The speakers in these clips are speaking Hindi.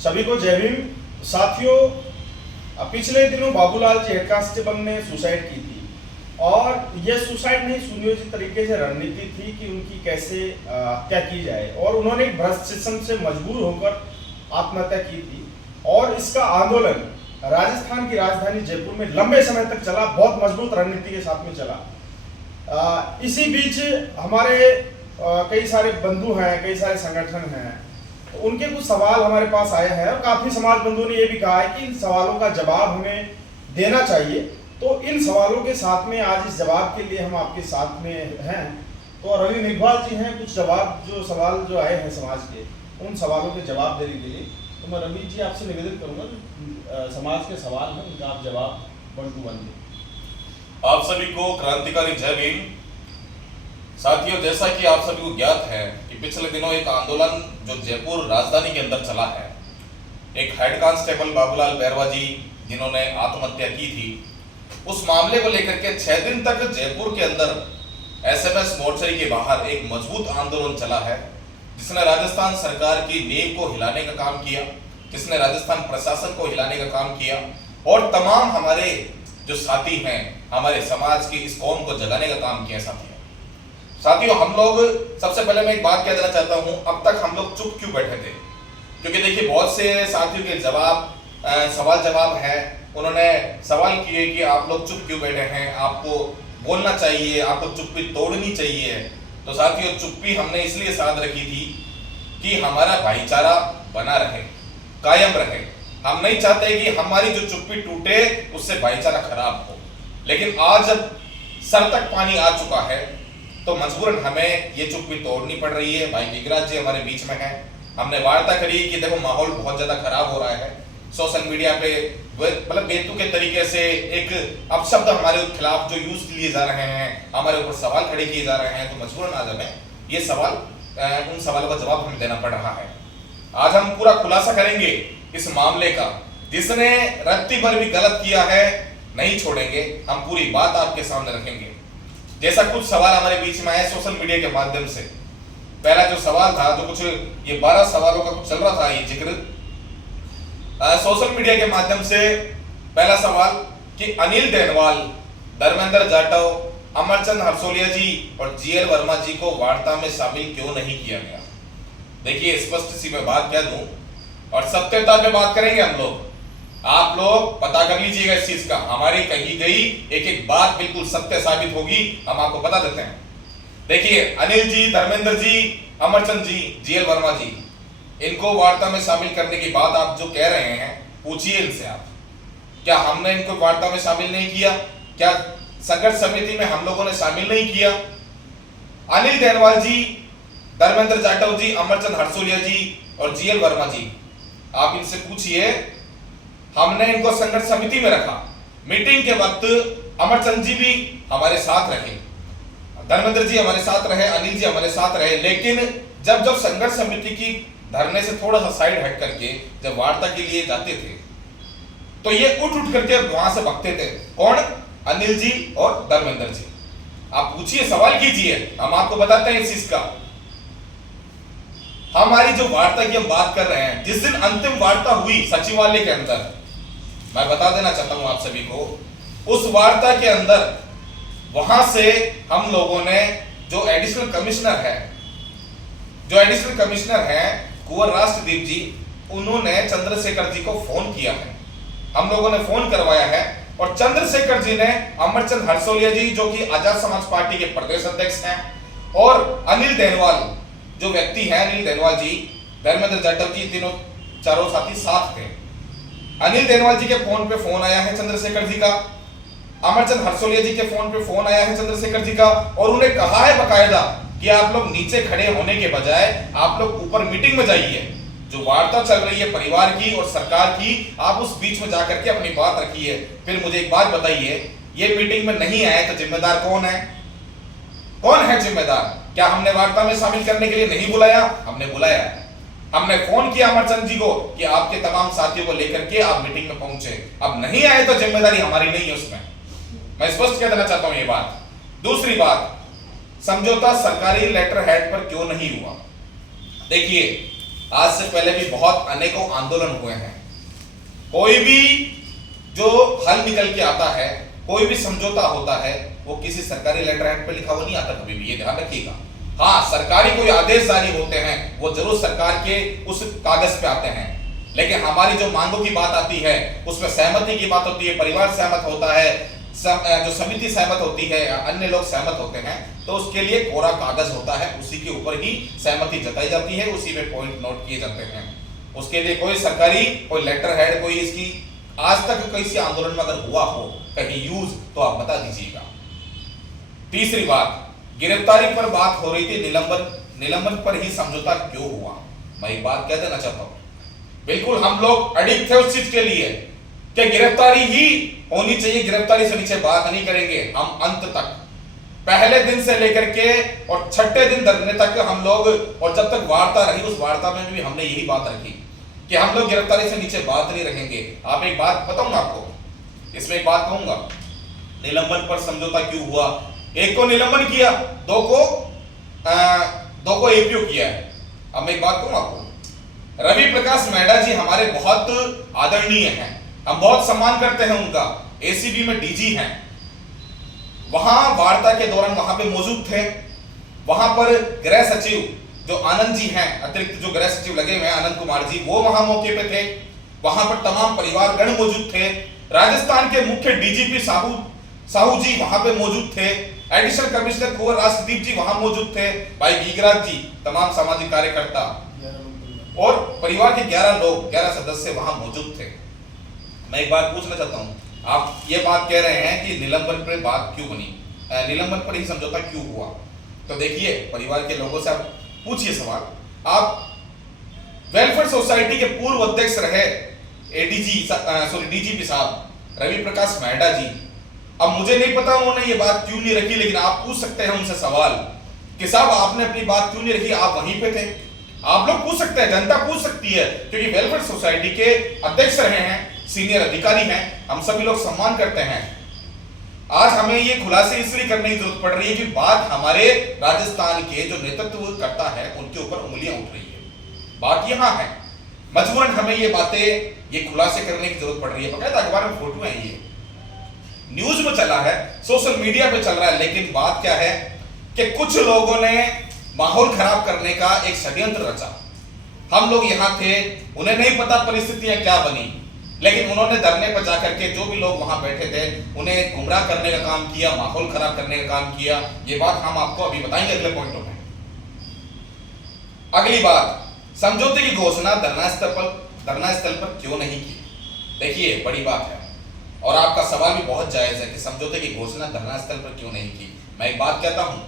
सभी को जय भीम। साथियों, पिछले दिनों बाबूलाल जी हेड कांस्टेबल ने सुसाइड की थी और यह सुसाइड नहीं सुनियोजित तरीके से रणनीति थी कि उनकी कैसे हत्या की जाए और उन्होंने एक भ्रष्ट सिस्टम से मजबूर होकर आत्महत्या की थी। और इसका आंदोलन राजस्थान की राजधानी जयपुर में लंबे समय तक चला, बहुत मजबूत रणनीति के साथ में चला। इसी बीच हमारे कई सारे बंधु हैं, कई सारे संगठन हैं, तो उनके कुछ सवाल हमारे पास आए हैं और काफी समाज बंधुओं ने ये भी कहा है कि इन सवालों का जवाब हमें देना चाहिए। तो इन सवालों के साथ में आज इस जवाब के लिए हम आपके साथ में हैं। तो रवि मेघवाल जी हैं, कुछ सवाल जो आए हैं समाज के, उन सवालों के जवाब देने के लिए। तो मैं रवि जी आपसे निवेदन करूंगा, समाज के सवाल हैं उनका आप जवाब 1 to 1 दें। आप सभी को क्रांतिकारी जय भीम। साथियों, जैसा कि आप सभी को ज्ञात है कि पिछले दिनों एक आंदोलन जो जयपुर राजधानी के अंदर चला है, एक हेड कांस्टेबल बाबूलाल बैरवा जी जिन्होंने आत्महत्या की थी, उस मामले को लेकर के 6 दिन तक जयपुर के अंदर एसएमएस मोर्चरी के बाहर एक मजबूत आंदोलन चला है, जिसने राजस्थान सरकार की नींव को हिलाने का काम किया, जिसने राजस्थान प्रशासन को हिलाने का काम किया और तमाम हमारे जो साथी हैं, हमारे समाज की इस कौम को जगाने का काम किया। साथियों, हम लोग सबसे पहले मैं एक बात कह देना चाहता हूं, अब तक हम लोग चुप क्यों बैठे थे? क्योंकि देखिए, बहुत से साथियों के सवाल जवाब है। उन्होंने सवाल किए कि आप लोग चुप क्यों बैठे हैं, आपको बोलना चाहिए, आपको चुप्पी तोड़नी चाहिए। तो साथियों, चुप्पी हमने इसलिए साध रखी थी कि हमारा भाईचारा बना रहे, कायम रहे। हम नहीं चाहते कि हमारी जो चुप्पी टूटे, उससे भाईचारा खराब हो। लेकिन आज जब सर तक पानी आ चुका है तो मजबूरन हमें ये चुप्पी तोड़नी पड़ रही है। भाई विगराज जी हमारे बीच में हैं, हमने वार्ता करी कि देखो माहौल बहुत ज्यादा खराब हो रहा है, सोशल मीडिया पे मतलब बेतुके तरीके से एक अपशब्द हमारे खिलाफ जो यूज किए जा रहे हैं, हमारे ऊपर सवाल खड़े किए जा रहे हैं, तो मजबूरन आज हमें ये उन सवालों का जवाब हमें देना पड़ रहा है। आज हम पूरा खुलासा करेंगे इस मामले का, जिसने रत्ती भर भी गलत किया है नहीं छोड़ेंगे, हम पूरी बात आपके सामने रखेंगे। जैसा कुछ सवाल हमारे बीच में आए सोशल मीडिया के माध्यम से, पहला जो सवाल था, जो कुछ ये 12 सवालों का कुछ चल रहा था ये जिक्र सोशल मीडिया के माध्यम से। पहला सवाल कि अनिल देनवाल, धर्मेंद्र जाटव, अमरचंद हरसोलिया जी और जीएल वर्मा जी को वार्ता में शामिल क्यों नहीं किया गया? देखिए, स्पष्ट सी मैं बात कह दूं और सत्यता पे बात करेंगे हम लोग। आप लोग पता कर लीजिएगा इस चीज का, हमारी कही गई एक एक बात बिल्कुल सत्य साबित होगी, हम आपको बता देते हैं। देखिए, अनिल जी, धर्मेंद्र जी, अमरचंद जी, जीएल वर्मा जी, इनको वार्ता में शामिल करने की बात आप जो कह रहे हैं, पूछिए इनसे आप, क्या हमने इनको वार्ता में शामिल नहीं किया? क्या संघर्ष समिति में हम लोगों ने शामिल नहीं किया? अनिल देनवाल जी, धर्मेंद्र जाटव जी, अमरचंद हरसोलिया जी और जीएल वर्मा जी, आप इनसे पूछिए, हमने इनको संघर्ष समिति में रखा। मीटिंग के वक्त अमरचंद जी भी हमारे साथ रहे, धर्मेंद्र जी हमारे साथ रहे, अनिल जी हमारे साथ रहे, लेकिन जब संघर्ष समिति की धरने से थोड़ा सा साइड हट करके जब वार्ता के लिए जाते थे, तो ये उठ करके वहां से भगते थे। कौन? अनिल जी और धर्मेंद्र जी। आप पूछिए, सवाल कीजिए, हम आपको बताते हैं इस चीज का। हमारी जो वार्ता की हम बात कर रहे हैं, जिस दिन अंतिम वार्ता हुई सचिवालय के अंदर, मैं बता देना चाहता हूं आप सभी को, उस वार्ता के अंदर वहां से हम लोगों ने जो एडिशनल कमिश्नर है कुंवर राष्ट्रदीप जी, उन्होंने चंद्रशेखर जी को फोन किया है, हम लोगों ने फोन करवाया है और चंद्रशेखर जी ने अमरचंद हरसोलिया जी, जो कि आजाद समाज पार्टी के प्रदेश अध्यक्ष हैं, और अनिल देनवाल जो व्यक्ति हैं, अनिल देनवाल जी, धर्मेंद्र जाटव जी, तीनों चारों साथी साथ थे। अनिल देनवाल जी के फोन पे फोन आया है चंद्रशेखर जी का, अमरचंद हरसोलिया जी के फोन पे फोन आया है चंद्रशेखर जी का, और उन्हें कहा है बकायदा कि आप लोग नीचे खड़े होने के बजाय आप लोग ऊपर मीटिंग में जाइए, जो वार्ता चल रही है परिवार की और सरकार की, आप उस बीच में जाकर के अपनी बात रखिए। फिर मुझे एक बात बताइए, ये मीटिंग में नहीं आए तो जिम्मेदार कौन है? कौन है जिम्मेदार? क्या हमने वार्ता में शामिल करने के लिए नहीं बुलाया? हमने बुलाया। हमने फोन किया अमरचंद जी को कि आपके तमाम साथियों को लेकर के आप मीटिंग में पहुंचे, अब नहीं आए तो जिम्मेदारी हमारी नहीं है उसमें। मैं स्पष्ट कह देना चाहता हूं ये बात। दूसरी बात, समझौता सरकारी लेटर हेड पर क्यों नहीं हुआ? देखिए, आज से पहले भी बहुत अनेकों आंदोलन हुए हैं। कोई भी जो हल निकल के आता है, कोई भी समझौता होता है, वो किसी सरकारी लेटर हेड पे लिखा हुआ नहीं आता कभी भी, ये ध्यान रखिएगा। हाँ, सरकारी कोई आदेश जारी होते हैं, वो जरूर सरकार के उस कागज पे आते हैं, लेकिन हमारी जो मांगों की बात आती है, उसमें सहमति की बात होती है, परिवार सहमत होता है, जो समिति सहमत होती है, अन्य लोग सहमत होते हैं, तो उसके लिए कोरा कागज होता है, उसी के ऊपर ही सहमति जताई जाती है, उसी में पॉइंट नोट किए जाते हैं। उसके लिए कोई सरकारी कोई लेटर हेड, कोई इसकी आज तक किसी आंदोलन में अगर हुआ हो कहीं यूज, तो आप बता दीजिएगा। तीसरी बात, गिरफ्तारी पर बात हो रही थी, निलंबन पर ही समझौता क्यों हुआ? मैं एक बात कह देना चाहता हूं, बिल्कुल हम लोग अडिक्ट थे उस चीज के लिए कि गिरफ्तारी ही होनी चाहिए, गिरफ्तारी से नीचे बात नहीं करेंगे हम अंत तक, पहले दिन से लेकर के और छठे दिन धरने तक हम लोग, और जब तक वार्ता रही उस वार्ता में भी हमने यही बात रखी कि हम लोग गिरफ्तारी से नीचे बात नहीं रखेंगे। आप एक बात बताऊंगा आपको, इसमें एक बात कहूंगा, निलंबन पर समझौता क्यों हुआ? एक को निलंबन किया, दो को एपीओ किया है। अब मैं एक बात कहूं आपको, रवि प्रकाश मेहड़ा जी हमारे बहुत आदरणीय हैं, हम बहुत सम्मान करते हैं उनका, एसीबी में डीजी हैं, वहां वार्ता के दौरान वहां पे मौजूद थे। वहां पर गृह सचिव जो आनंद जी हैं, अतिरिक्त जो गृह सचिव लगे हुए हैं आनंद कुमार जी, वो वहां मौके पे थे। वहां पर तमाम परिवार गण मौजूद थे। राजस्थान के मुख्य डीजीपी साहू जी वहां पे मौजूद थे। एडिशनल कमिश्नर कुंवर राजदीप जी वहां मौजूद थे। भाई गीगराज जी, तमाम सामाजिक कार्यकर्ता और परिवार के 11 सदस्य वहां मौजूद थे। मैं एक बात पूछना चाहता हूं, आप ये बात कह रहे हैं कि निलंबन पर बात क्यों बनी, निलंबन पर ही समझौता क्यों हुआ? तो देखिए, परिवार के लोगों से आप पूछिए सवाल। आप वेलफेयर सोसाइटी के पूर्व अध्यक्ष रहे डीजीपी साहब रवि प्रकाश मेहड़ा जी, अब मुझे नहीं पता उन्होंने ये बात क्यों नहीं रखी, लेकिन आप पूछ सकते हैं उनसे सवाल कि साहब आपने अपनी बात क्यों नहीं रखी, आप वहीं पे थे। आप लोग पूछ सकते हैं, जनता पूछ सकती है, क्योंकि वेलफेयर सोसाइटी के अध्यक्ष रहे हैं, सीनियर अधिकारी हैं, हम सभी लोग सम्मान करते हैं। आज हमें ये खुलासे इसलिए करने की जरूरत पड़ रही है कि बात हमारे राजस्थान के जो नेतृत्व करता है उनके ऊपर उंगलियां उठ रही है, बात यहां है, मजबूरन हमें ये बातें, ये खुलासे करने की जरूरत पड़ रही है। बकायदा अखबार में फोटो है, ये न्यूज में चला है, सोशल मीडिया पे चल रहा है, लेकिन बात क्या है कि कुछ लोगों ने माहौल खराब करने का एक षड्यंत्र रचा। हम लोग यहां थे, उन्हें नहीं पता परिस्थितियां क्या बनी, लेकिन उन्होंने धरने पर जाकर के जो भी लोग वहां बैठे थे उन्हें गुमराह करने का काम किया, माहौल खराब करने का काम किया। ये बात हम आपको अभी बताएंगे अगले पॉइंटों में। अगली बात, समझौते की घोषणा धरना स्थल पर क्यों नहीं की? देखिए, बड़ी बात है और आपका सवाल भी बहुत जायज है कि समझौते की घोषणा धरना स्थल पर क्यों नहीं की। मैं एक बात कहता हूं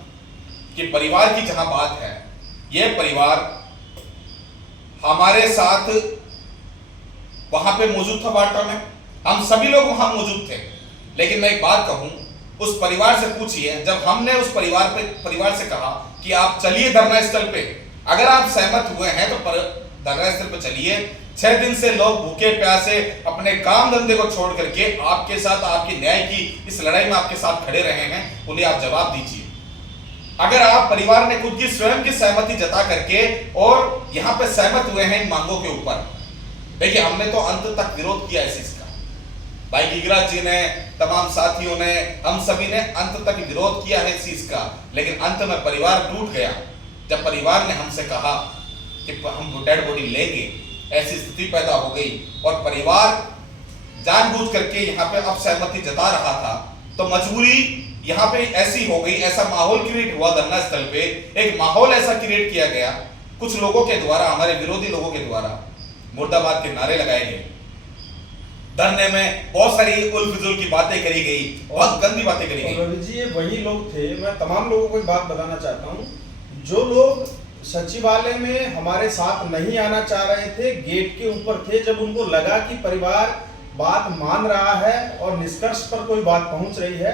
कि परिवार की जहां बात है, यह परिवार हमारे साथ वहां पे मौजूद था वार्ता में, हम सभी लोग वहां मौजूद थे। लेकिन मैं एक बात कहूं, उस परिवार से पूछिए, जब हमने उस परिवार से कहा कि आप चलिए धरना स्थल पे, अगर आप सहमत हुए हैं तो धरना स्थल पे चलिए। 6 दिन से लोग भूखे प्यासे अपने काम धंधे को छोड़ करके आपके साथ, आपकी न्याय की इस लड़ाई में आपके साथ खड़े रहे हैं, उन्हें आप जवाब दीजिए। अगर आप परिवार ने खुद की स्वयं की सहमति जता करके और यहां पे सहमत हुए हैं इन मांगों के ऊपर, देखिए हमने तो अंत तक विरोध किया इस चीज का, भाई गीगराज जी ने, तमाम साथियों ने, हम सभी ने अंत तक विरोध किया है इस चीज का, लेकिन अंत में परिवार टूट गया जब परिवार ने हमसे कहा कि हम डेड बॉडी लेंगे। ऐसी स्थिति पैदा हो गई और परिवार जानबूझ करके यहाँ पे अब सहमति जता रहा था, तो मजबूरी यहाँ पे ऐसी हो गई, ऐसा माहौल क्रिएट हुआ धरना स्थल पे, एक माहौल ऐसा क्रिएट किया गया कुछ लोगों के द्वारा, हमारे विरोधी लोगों के द्वारा, मुर्दाबाद के नारे लगाए गए, धरने में बहुत सारी उल-फिजूल की बातें करी गई, बहुत गंदी बातें करी गई। रवि जी, ये वही लोग थे, मैं तमाम लोगों को एक बात बताना चाहता हूँ, जो लोग सचिवालय में हमारे साथ नहीं आना चाह रहे थे, गेट के ऊपर थे, जब उनको लगा कि परिवार बात मान रहा है और निष्कर्ष पर कोई बात पहुंच रही है,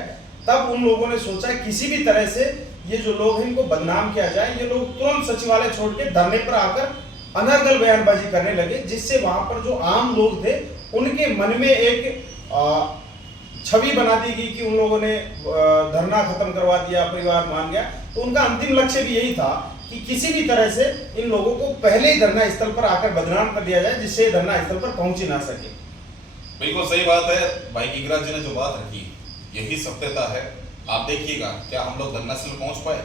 तब उन लोगों ने सोचा किसी भी तरह से ये जो लोग हैं इनको बदनाम किया जाए। ये लोग तुरंत सचिवालय छोड़ के धरने पर आकर अनर्गल बयानबाजी करने लगे, जिससे वहां पर जो आम लोग थे उनके मन में एक छवि बना दी गई कि उन लोगों ने धरना खत्म करवा दिया, परिवार मान गया। तो उनका अंतिम लक्ष्य भी यही था कि किसी भी तरह से इन लोगों को पहले ही धरना स्थल पर आकर बदनाम कर दिया जाए, जिससे धरना स्थल पर पहुंच ही ना सके। बिल्कुल सही बात है भाई गिरिराज जी ने जो बात रखी, यही सत्यता है। आप देखिएगा क्या हम लोग धरना स्थल पहुंच पाए?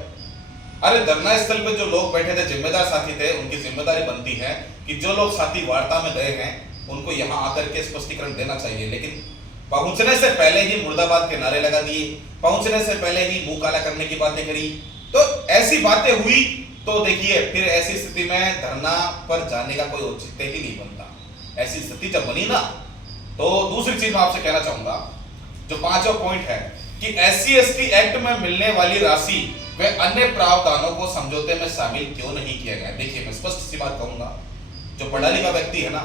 अरे धरना स्थल पे जो लोग बैठे थे, जिम्मेदार साथी थे, उनकी जिम्मेदारी बनती है कि जो लोग साथी वार्ता में गए हैं उनको यहाँ आकर के स्पष्टीकरण देना चाहिए। लेकिन पहुंचने से पहले ही मुर्दाबाद के नारे लगा दिए, पहुंचने से पहले ही मुंह काला करने की बातें करी, तो ऐसी बातें हुई तो देखिए फिर ऐसी स्थिति में धरना पर जाने का कोई औचित्य ही नहीं बनता। ऐसी स्थिति जब बनी ना, तो दूसरी चीज मैं आपसे कहना चाहूंगा, जो पांचवा पॉइंट है कि SC/ST एक्ट में मिलने वाली राशि व अन्य प्रावधानों को समझौते में शामिल क्यों नहीं किया गया। देखिए मैं स्पष्ट सी बात कहूंगा, जो पढ़ा लिखा व्यक्ति है ना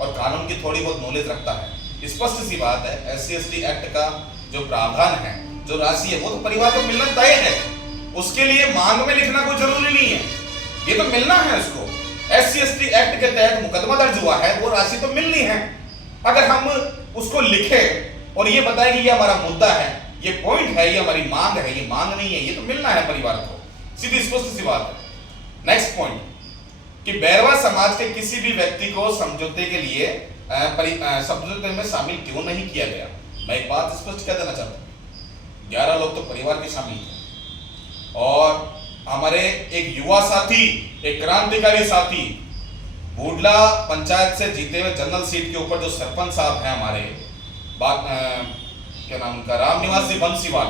और कानून की थोड़ी बहुत नॉलेज रखता है, स्पष्ट सी बात है SC/ST एक्ट का जो प्रावधान है, जो राशि है, वो तो परिवार को मिलना तय है। उसके लिए मांग में लिखना कोई जरूरी नहीं है, ये तो मिलना है उसको। SC/ST एक्ट के तहत मुकदमा दर्ज हुआ है, वो राशि तो मिलनी है। अगर हम उसको लिखे और ये बताएं कि ये हमारा मुद्दा है, ये पॉइंट है, ये हमारी मांग है, ये मांग नहीं है, ये तो मिलना है परिवार को, सीधी स्पष्ट सी बात है। नेक्स्ट पॉइंट कि बैरवा समाज के किसी भी व्यक्ति को समझौते के लिए समझौते में शामिल क्यों नहीं किया गया। मैं एक बात स्पष्ट कह देना चाहता हूं, 11 लोग तो परिवार के शामिल थे और हमारे एक युवा साथी, एक क्रांतिकारी साथी, बूडला पंचायत से जीते हुए जनरल सीट के ऊपर जो सरपंच साहब हैं हमारे, क्या नाम उनका, रामनिवास जी बंसीवाल,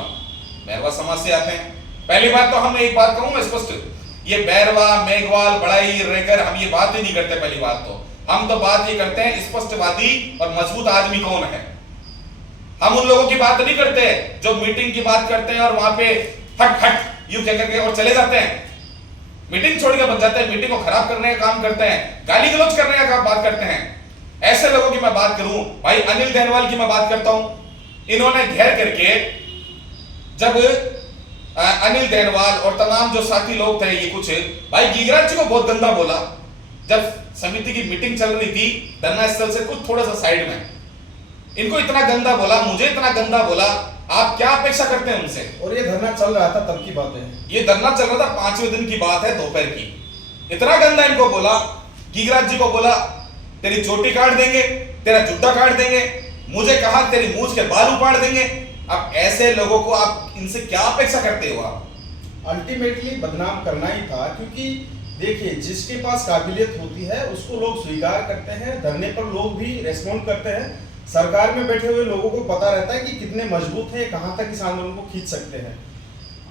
बैरवा समाज से आते हैं। पहली बात तो हम एक बात कहूं मैं स्पष्ट, ये बैरवा, मेघवाल, बड़ाई, रेगर, हम ये बात ही नहीं करते। पहली बात तो हम तो बात ये करते हैं स्पष्टवादी और मजबूत आदमी कौन है। हम उन लोगों की बात नहीं करते जो मीटिंग की बात करते हैं और वहां पे हट हट यूं कह करके और चले जाते हैं, मीटिंग छोड़ के बन जाते हैं, मीटिंग को खराब करने का काम करते हैं, गाली गलौज करने का बात करते हैं। ऐसे लोगों की मैं बात करूं, भाई अनिल देनवाल की मैं बात करता हूं, इन्होंने घेर करके जब अनिल देनवाल और तमाम जो साथी लोग थे, ये कुछ भाई गिरिराज जी को बहुत गंदा बोला। जब समिति की मीटिंग चल रही थी धरना स्थल से कुछ थोड़ा सा साइड में, इनको इतना गंदा बोला, मुझे इतना गंदा बोला, आप क्या अपेक्षा करते हैं उनसे। और ये धरना चल रहा था तब की बात है, ये धरना चल रहा था 5वें दिन की बात है, दोपहर की। इतना गंदा इनको बोला, गिरिराज जी को बोला तेरी चोटी काट देंगे, तेरा जूता काट देंगे, मुझे कहा तेरी मूंछ के बाल उपाड़ देंगे। अब ऐसे लोगों को आप इनसे क्या अपेक्षा करते हो? आप अल्टीमेटली बदनाम करना ही था, क्योंकि देखिए जिसके पास काबिलियत होती है उसको लोग स्वीकार करते हैं, धरने पर लोग भी रेस्पॉन्ड करते हैं। सरकार में बैठे हुए लोगों को पता रहता है कि कितने मजबूत हैं, कहां तक इस आंदोलन को खींच सकते हैं।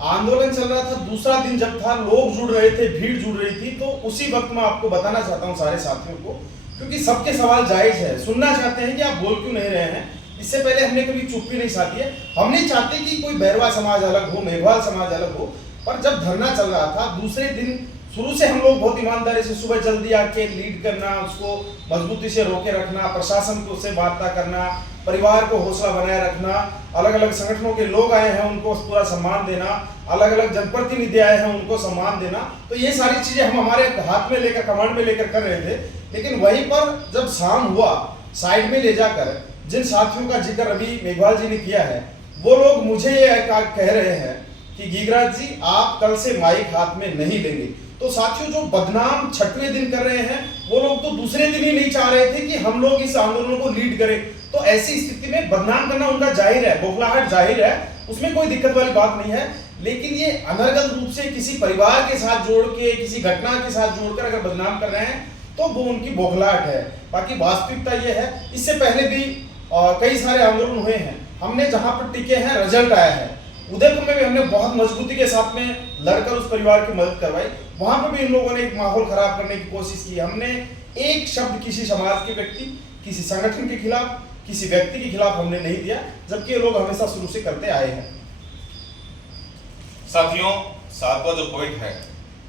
आंदोलन चल रहा था, दूसरा दिन जब था, लोग जुड़ रहे थे, भीड़ जुड़ रही थी, तो उसी वक्त मैं आपको बताना चाहता हूं सारे साथियों को, क्योंकि सबके सवाल जायज है, सुनना चाहते हैं कि आप बोल क्यों नहीं रहे हैं। इससे पहले हमने कभी चुप्पी नहीं साधी है, हम नहीं चाहते कि कोई बैरवा समाज अलग हो, मेघवाल समाज अलग हो, पर जब धरना चल रहा था दूसरे दिन शुरू से हम लोग बहुत ईमानदारी से सुबह जल्दी आके लीड करना, उसको मजबूती से रोके रखना, प्रशासन को उससे वार्ता करना, परिवार को हौसला बनाए रखना, अलग अलग संगठनों के लोग आए हैं उनको पूरा सम्मान देना, अलग अलग जनप्रतिनिधि आए हैं उनको सम्मान देना, तो ये सारी चीजें हम हमारे हाथ में लेकर, कमांड में लेकर कर रहे थे। लेकिन वहीं पर जब शाम हुआ, साइड में ले जाकर जिन साथियों का जिक्र अभी मेघवाल जी ने किया है, वो लोग मुझे ये कह रहे हैं कि गिरिराज जी आप कल से माइक हाथ में नहीं लेंगे। तो साथियों जो बदनाम 6वें दिन कर रहे हैं, वो लोग तो दूसरे दिन ही नहीं चाह रहे थे कि हम लोग इस आंदोलन को लीड करें। तो ऐसी स्थिति में बदनाम करना उनका जाहिर है, बौखलाहट जाहिर है, उसमें कोई दिक्कत वाली बात नहीं है। लेकिन ये अनर्गल रूप से किसी परिवार के साथ जोड़ के, किसी घटना के साथ जोड़कर अगर बदनाम कर रहे हैं तो वो उनकी बौखलाहट है। बाकी वास्तविकता ये है, इससे पहले भी कई सारे आंदोलन हुए हैं, हमने जहां पर टिके हैं रिजल्ट आया है। उदयपुर में भी हमने बहुत मजबूती के साथ में लड़कर उस परिवार की मदद करवाई, वहां पर भी इन लोगों ने एक माहौल खराब करने की कोशिश की। हमने एक शब्द किसी समाज के व्यक्ति, किसी संगठन के खिलाफ, किसी व्यक्ति के खिलाफ हमने नहीं दिया, जबकि ये लोग हमेशा शुरू से करते आए हैं। साथियों 7वां जो पॉइंट है,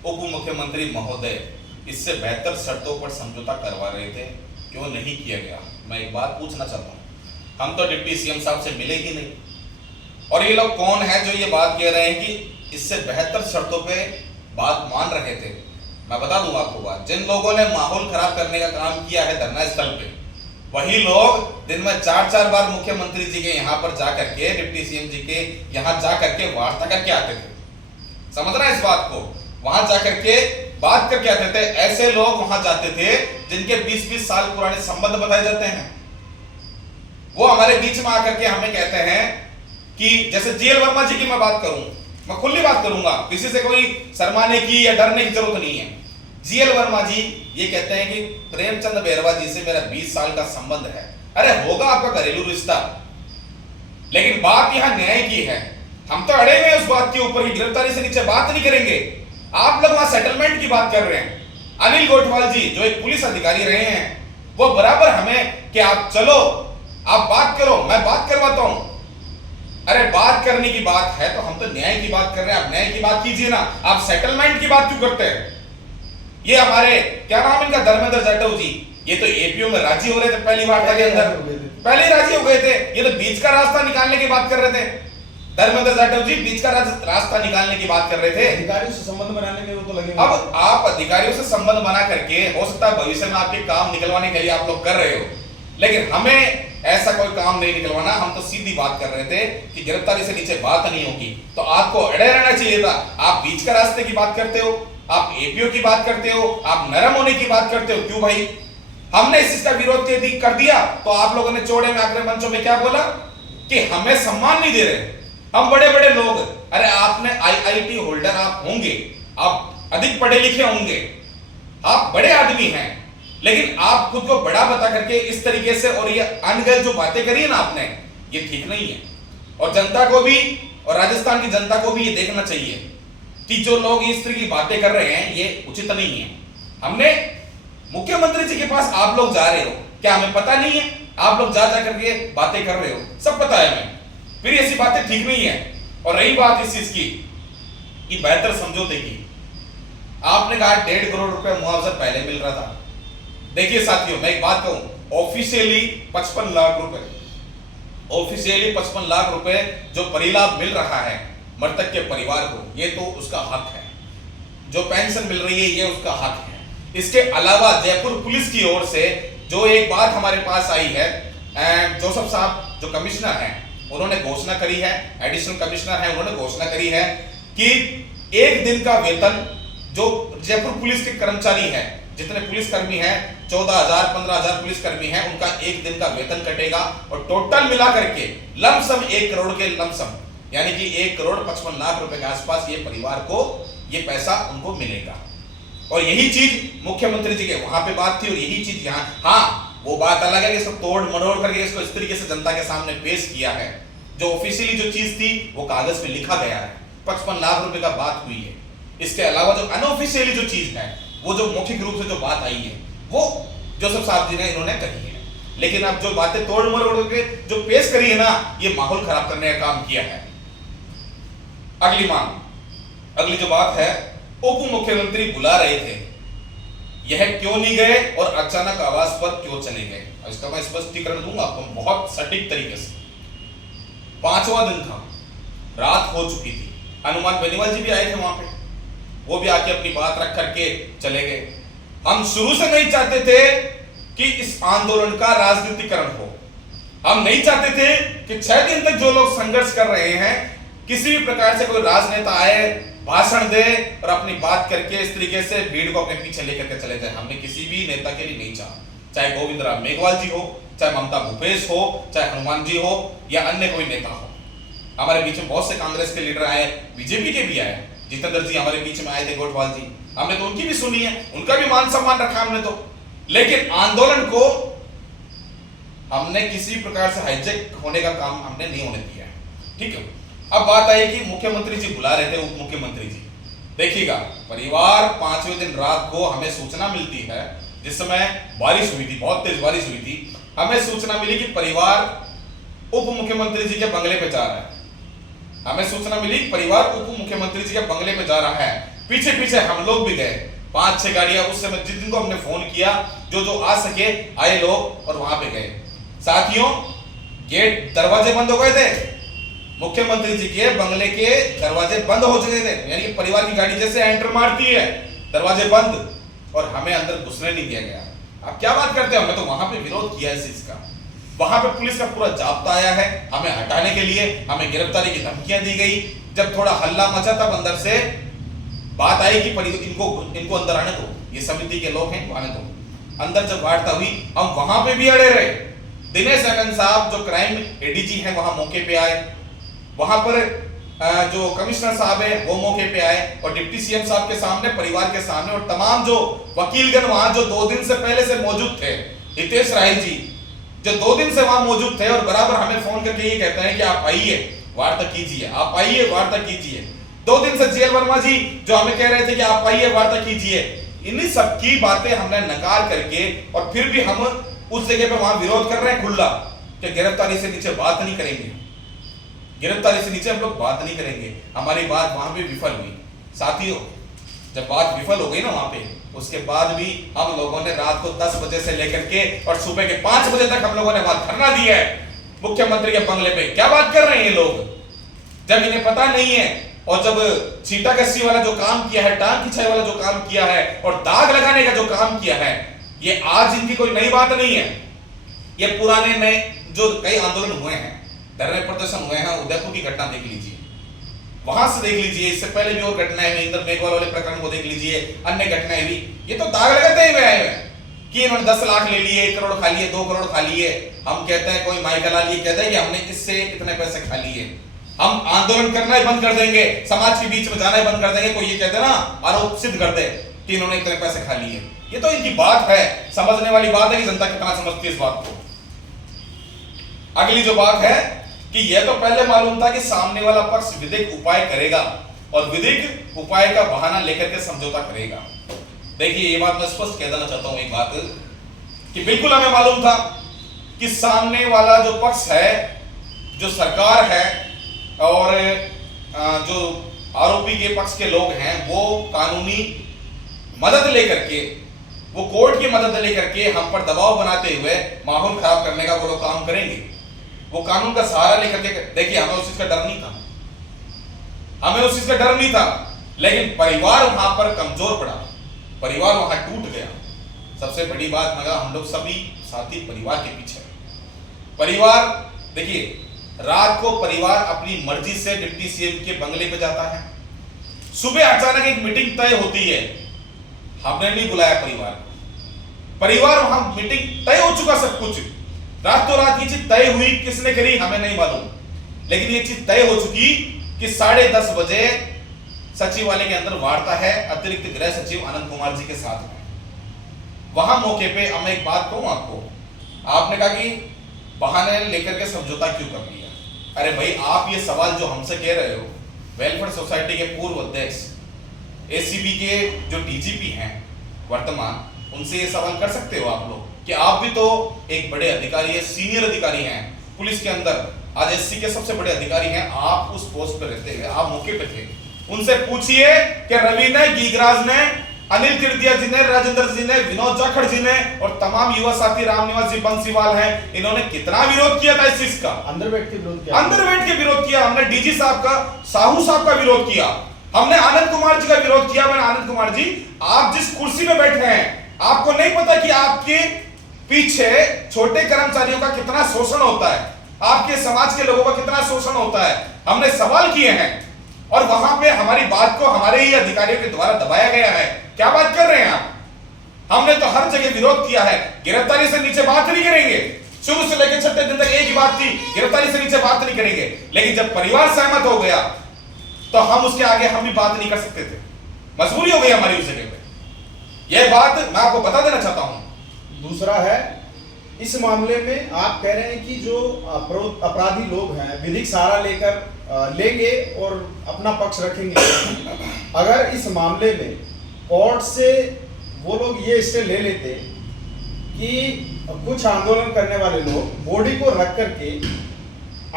उप मुख्यमंत्री महोदय इससे बेहतर शर्तों पर समझौता करवा रहे थे, क्यों नहीं किया गया। मैं एक बात पूछना चाहता हूँ, हम तो डिप्टी सीएम साहब से मिले ही नहीं, और ये लोग कौन है जो ये बात कह रहे हैं कि इससे बेहतर शर्तों पे बात मान रहे थे। मैं बता दूंगा आपको बात, जिन लोगों ने माहौल खराब करने का काम किया है धरना स्थल पे, वही लोग दिन में 4-4 बार मुख्यमंत्री जी के यहाँ पर जा करके, डिप्टी सीएम जी के यहाँ जा करके वार्ता करके आते थे। समझ रहे हैं इस बात को? वहां जाकर के बात करके आते थे। ऐसे लोग वहां जाते थे जिनके 20-20 साल पुराने संबंध बताए जाते हैं। वो हमारे बीच में आकर के हमें कहते हैं कि जैसे जीएल वर्मा जी की मैं बात करूं, मैं खुली बात करूंगा, किसी से कोई शर्माने की या डरने की जरूरत नहीं है। जीएल वर्मा जी ये कहते हैं कि प्रेमचंद बैरवा जी से मेरा 20 साल का संबंध है। अरे होगा आपका घरेलू रिश्ता, लेकिन बात यहां न्याय की है। हम तो अड़े हुए उस बात के ऊपर ही, गिरफ्तारी से नीचे बात नहीं करेंगे। आप लोग वहां सेटलमेंट की बात कर रहे हैं। अनिल गोठवाल जी जो एक पुलिस अधिकारी रहे हैं, वो बराबर हमें कि आप चलो, आप बात करो, मैं बात करवाता हूं। अरे बात करने की बात है तो हम तो न्याय की बात कर रहे हैं, आप न्याय की बात कीजिए ना, आप सेटलमेंट की बात क्यों करते हैं? ये हमारे क्या नाम इनका, धर्मेंद्र जाटव जी, ये तो एपीओ में राजी हो रहे थे पहली वार्ता के अंदर, पहले ही राजी हो गए थे। ये तो बीच का रास्ता निकालने की बात कर रहे थे। धर्मेंद्र जाटव जी बीच का रास्ता निकालने की बात कर रहे थे। अधिकारियों से संबंध बनाने में वो तो लगे। अब आप अधिकारियों से संबंध बना करके, हो सकता है भविष्य में आपके काम निकलवाने के लिए आप लोग कर रहे हो, लेकिन हमें ऐसा कोई काम नहीं निकलवाना। हम तो सीधी बात कर रहे थे कि गिरफ्तारी से नीचे बात नहीं होगी, तो आपको अड़े रहना चाहिए था। आप बीच का रास्ते की बात करते हो, आप एपीओ की बात करते हो, आप नरम होने की बात करते हो। क्यों भाई? हमने इस चीज का विरोध कर दिया तो आप लोगों ने चौड़े में आकर मंचों में क्या बोला कि हमें सम्मान नहीं दे रहे, हम बड़े बड़े लोग। अरे आपने आईआईटी होल्डर आप होंगे, आप अधिक पढ़े लिखे होंगे, आप बड़े आदमी हैं, लेकिन आप खुद को बड़ा बता करके इस तरीके से और ये अनगढ़ जो बातें करी है ना आपने, ये ठीक नहीं है। और जनता को भी और राजस्थान की जनता को भी ये देखना चाहिए कि जो लोग इस तरह की बातें कर रहे हैं ये उचित नहीं है। हमने मुख्यमंत्री जी के पास आप लोग जा रहे हो, क्या हमें पता नहीं है? आप लोग जा करके बातें कर रहे हो, सब पता है हमें, फिर ऐसी बातें ठीक नहीं है। और रही बात इस चीज की कि बेहतर समझौते की, आपने कहा 1.5 करोड़ रुपए मुआवजा पहले मिल रहा था। देखिए साथियों, मैं एक बात कहूं, ऑफिशियली 55 लाख रुपए, ऑफिशियली 55 लाख रुपए जो परिलाभ मिल रहा है मृतक के परिवार को, ये तो उसका हक है। जो पेंशन मिल रही है ये उसका हक है। इसके अलावा जयपुर पुलिस की ओर से जो एक बात हमारे पास आई है, जोसेफ साहब जो कमिश्नर हैं उन्होंने घोषणा करी है, एडिशनल कमिश्नर हैं, उन्होंने घोषणा करी है कि 1 दिन का वेतन जो जयपुर पुलिस के कर्मचारी हैं, जितने पुलिस कर्मी हैं, 14,000 15,000 पुलिस कर्मी हैं, उनका 1 दिन का वेतन कटेगा और टोटल मिला करके लमसम 1 करोड़ के लमसम, यानी कि 1 करोड़ 55 लाख रुपए के आसपास ये परिवार को ये पैसा उनको मिलेगा। और यही चीज मुख्यमंत्री जी के वहां पे बात थी और यही चीज यहाँ। हाँ, वो बात अलग है कि इसको तोड़ मरोड़ करके इसको इस तरीके से जनता के सामने पेश किया है। जो ऑफिशियली जो चीज थी वो कागज पे लिखा गया है, 55 लाख रुपए का बात हुई है। इसके अलावा जो अनऑफिशियली जो चीज है, वो जो मौखिक रूप से जो बात आई है, वो जोसेफ साहब जी ने इन्होंने कही है। लेकिन अब जो बातें तोड़ मरोड़ के जो पेश करी है ना, ये माहौल खराब करने का काम किया है। अगली मांग, अगली जो बात है, उप मुख्यमंत्री बुला रहे थे, यह क्यों नहीं गए और अचानक आवास पर क्यों चले गए? इसका मैं स्पष्टीकरण दूंगा आपको बहुत सटीक तरीके से। 5वां दिन था, रात हो चुकी थी, हनुमान बेनीवाल जी भी आए थे वहां पे, वो भी आके अपनी बात रख करके चले गए। हम शुरू से नहीं चाहते थे कि इस आंदोलन का राजनीतिकरण हो। हम नहीं चाहते थे कि 6 दिन तक जो लोग संघर्ष कर रहे हैं, किसी भी प्रकार से कोई राजनेता आए, भाषण दे और अपनी बात करके इस तरीके से भीड़ को अपने पीछे लेकर के चले जाए। हमने किसी भी नेता के लिए नहीं चाहा, चाहे गोविंद राम मेघवाल जी हो, चाहे ममता भूपेश हो, चाहे हनुमान जी हो या अन्य कोई नेता हो। हमारे बीच में बहुत से कांग्रेस के लीडर आए, बीजेपी के भी आए, जितेंद्र जी हमारे बीच में आए थे, गोठवाल जी, हमने तो उनकी भी सुनी है, उनका भी मान सम्मान रखा हमने तो। लेकिन आंदोलन को हमने किसी प्रकार से हाईजैक होने का काम हमने नहीं होने दिया है, ठीक है। अब बात आई कि मुख्यमंत्री जी बुला रहे थे, उप मुख्यमंत्री जी। देखिएगा, परिवार 5वें दिन रात को हमें सूचना मिलती है, जिस समय बारिश हुई थी, बहुत तेज बारिश हुई थी, हमें सूचना मिली कि परिवार उप मुख्यमंत्री जी के बंगले पे जा रहा है। हमें सूचना मिली परिवार उप मुख्यमंत्री जी के बंगले पे जा रहा है। पीछे पीछे हम लोग भी गए, 5-6 गाड़ियां उस समय जिस दिन को हमने फोन किया, जो आ सके आए लोग और वहां पे गए। साथियों, गेट दरवाजे बंद हो गए थे, मुख्यमंत्री जी के बंगले के दरवाजे बंद हो चुके थे, यानी परिवार की गाड़ी जैसे एंटर मारती है, दरवाजे बंद, और हमें अंदर घुसने नहीं दिया गया। आप क्या बात करते हैं? हमने तो वहां पे विरोध किया इस चीज का। वहां पे पुलिस का पूरा जाब्ता आया है हमें हटाने के लिए, हमें गिरफ्तारी की धमकियां दी गई। जब थोड़ा हल्ला मचा तब अंदर से बात आई कि इनको अंदर आने दो, ये समिति के लोग हैं, आने दो। अंदर जब वार्ता हुई, हम वहां पे भी अड़े रहे। दिनेश आनंद साहब जो क्राइम एडीजी हैं वहां मौके पे आए, वहां पर जो कमिश्नर साहब है वो मौके पे आए, और डिप्टी सीएम साहब के सामने, परिवार के सामने, और तमाम जो वकीलगण वहां जो 2 दिन से पहले से मौजूद थे, हितेश राय जी जो 2 दिन से वहां मौजूद थे, और बराबर हमें फोन करके ये कहते हैं कि आप आइए वार्ता कीजिए, आप आइए वार्ता कीजिए। 2 दिन से जेल वर्मा जी जो हमें कह रहे थे कि आप आइए वार्ता कीजिए। इन्हीं सबकी बातें हमने नकार करके, और फिर भी हम उस जगह पे वहां विरोध कर रहे हैं खुला कि गिरफ्तारी से नीचे बात नहीं करेंगे, गिरफ्तारी से नीचे हम लोग बात नहीं करेंगे। हमारी बात वहां पे विफल हुई। साथियों, जब बात विफल हो गई ना वहां पे, उसके बाद भी हम लोगों ने रात को 10 बजे से लेकर के और सुबह के 5 बजे तक हम लोगों ने वहां धरना दिया है मुख्यमंत्री के बंगले पे। क्या बात कर रहे हैं ये लोग, जब इन्हें पता नहीं है, और जब चीटा कस्सी वाला जो काम किया है, टांग खिंचाई वाला जो काम किया है, और दाग लगाने का जो काम किया है, ये आज इनकी कोई नई बात नहीं है। ये पुराने नए जो कई आंदोलन हुए हैं, धरने प्रदर्शन हुए हैं, उदयपुर की घटना देख लीजिए, वहां से देख लीजिए, इससे पहले भी और घटनाएं हुई, इंदर मेघवाल वाले प्रकरण को देख लीजिए, अन्य घटनाएं भी, ये तो दाग लगाते हुए आए हैं कि इन्होंने 10 लाख ले लिए, 1 करोड़ खा लिए, 2 करोड़ खा लिए। हम कहते हैं, कोई माइकल लाल ये कहता है कि हमने इससे इतने पैसे खा लिए, हम आंदोलन करना ही बंद कर देंगे, समाज के बीच में जाना ही बंद कर देंगे। कोई ये कहते ना, आरोप सिद्ध कर दे कि इन्होंने इतने पैसे खा लिए। ये तो इनकी बात है, समझने वाली बात है कि जनता कितना समझती है इस बात को। अगली जो बात है कि यह तो पहले मालूम था कि सामने वाला पक्ष विधिक उपाय करेगा, और विधिक उपाय का बहाना लेकर के समझौता करेगा। देखिए, ये बात मैं स्पष्ट कह देना चाहता हूं, एक बात कि बिल्कुल हमें मालूम था कि सामने वाला जो पक्ष है, जो सरकार है, और जो आरोपी के पक्ष के लोग हैं, वो कानूनी मदद लेकर के, वो कोर्ट की मदद लेकर के हम पर दबाव बनाते हुए माहौल खराब करने का वो लोग काम करेंगे। वो कानून का सहारा लेकर के, देखिए, हमें उस चीज का डर नहीं था, हमें उस चीज का डर नहीं था, लेकिन परिवार वहां पर कमजोर पड़ा, परिवार वहां टूट गया। सबसे बड़ी बात मगर हम लोग सभी साथी परिवार के पीछे। परिवार, देखिए, रात को परिवार अपनी मर्जी से डिप्टी सीएम के बंगले पे जाता है, सुबह अचानक एक मीटिंग तय होती है, हमने नहीं बुलाया परिवार को, परिवार वहां मीटिंग तय हो चुका, सब कुछ रातों रात ये चीज तय हुई, किसने करी हमें नहीं मालूम, लेकिन ये चीज तय हो चुकी कि 10:30 बजे सचिवालय के अंदर वार्ता है अतिरिक्त गृह सचिव आनंद कुमार जी के साथ में। वहां मौके पे मैं एक बात कहूं आपको, आपने कहा कि बहाने लेकर के समझौता क्यों कर लिया। अरे भाई, आप ये सवाल जो हमसे कह रहे हो, वेलफेयर सोसाइटी के पूर्व अध्यक्ष, एसीबी के जो डीजीपी हैं वर्तमान, उनसे ये सवाल कर सकते हो आप लोग कि आप भी तो एक बड़े अधिकारी है, सीनियर अधिकारी हैं पुलिस के अंदर, आज एससी के सबसे बड़े अधिकारी हैं, आप उस पोस्ट पर रहते हैं, आप मौके पे थे, उनसे पूछिए कि रवि ने, गीगराज ने, अनिल तिरदिया जी ने, राजेंद्र जी ने, विनोद जाखड़ जी ने, और तमाम युवा साथी रामनिवास जी बंसीवाल हैं, इन्होंने कितना विरोध किया था इस चीज का, अंदर बैठ के विरोध किया, अंदर बैठ के विरोध किया। हमने डीजी साहब का, साहू साहब का विरोध किया, हमने आनंद कुमार जी का विरोध किया। मैंने, आनंद कुमार जी, आप जिस कुर्सी में बैठे हैं, आपको नहीं पता कि आपके पीछे छोटे कर्मचारियों का कितना शोषण होता है, आपके समाज के लोगों का कितना शोषण होता है। हमने सवाल किए हैं, और वहां पे हमारी बात को हमारे ही अधिकारियों के द्वारा दबाया गया है। क्या बात कर रहे हैं आप, हमने तो हर जगह विरोध किया है, गिरफ्तारी से नीचे बात नहीं करेंगे, शुरू से लेकर 6 दिन तक एक ही बात थी, गिरफ्तारी से नीचे बात नहीं करेंगे। लेकिन जब परिवार सहमत हो गया तो हम उसके आगे हम भी बात नहीं कर सकते थे, मजबूरी हो गई हमारी उस जगह पे। यह बात मैं आपको बता देना चाहता हूं। दूसरा है, इस मामले में आप कह रहे हैं कि जो अपराधी लोग हैं विधिक सहारा लेकर लेंगे और अपना पक्ष रखेंगे। अगर इस मामले में कोर्ट से वो लोग ये स्टे ले लेते कि कुछ आंदोलन करने वाले लोग बॉडी को रख करके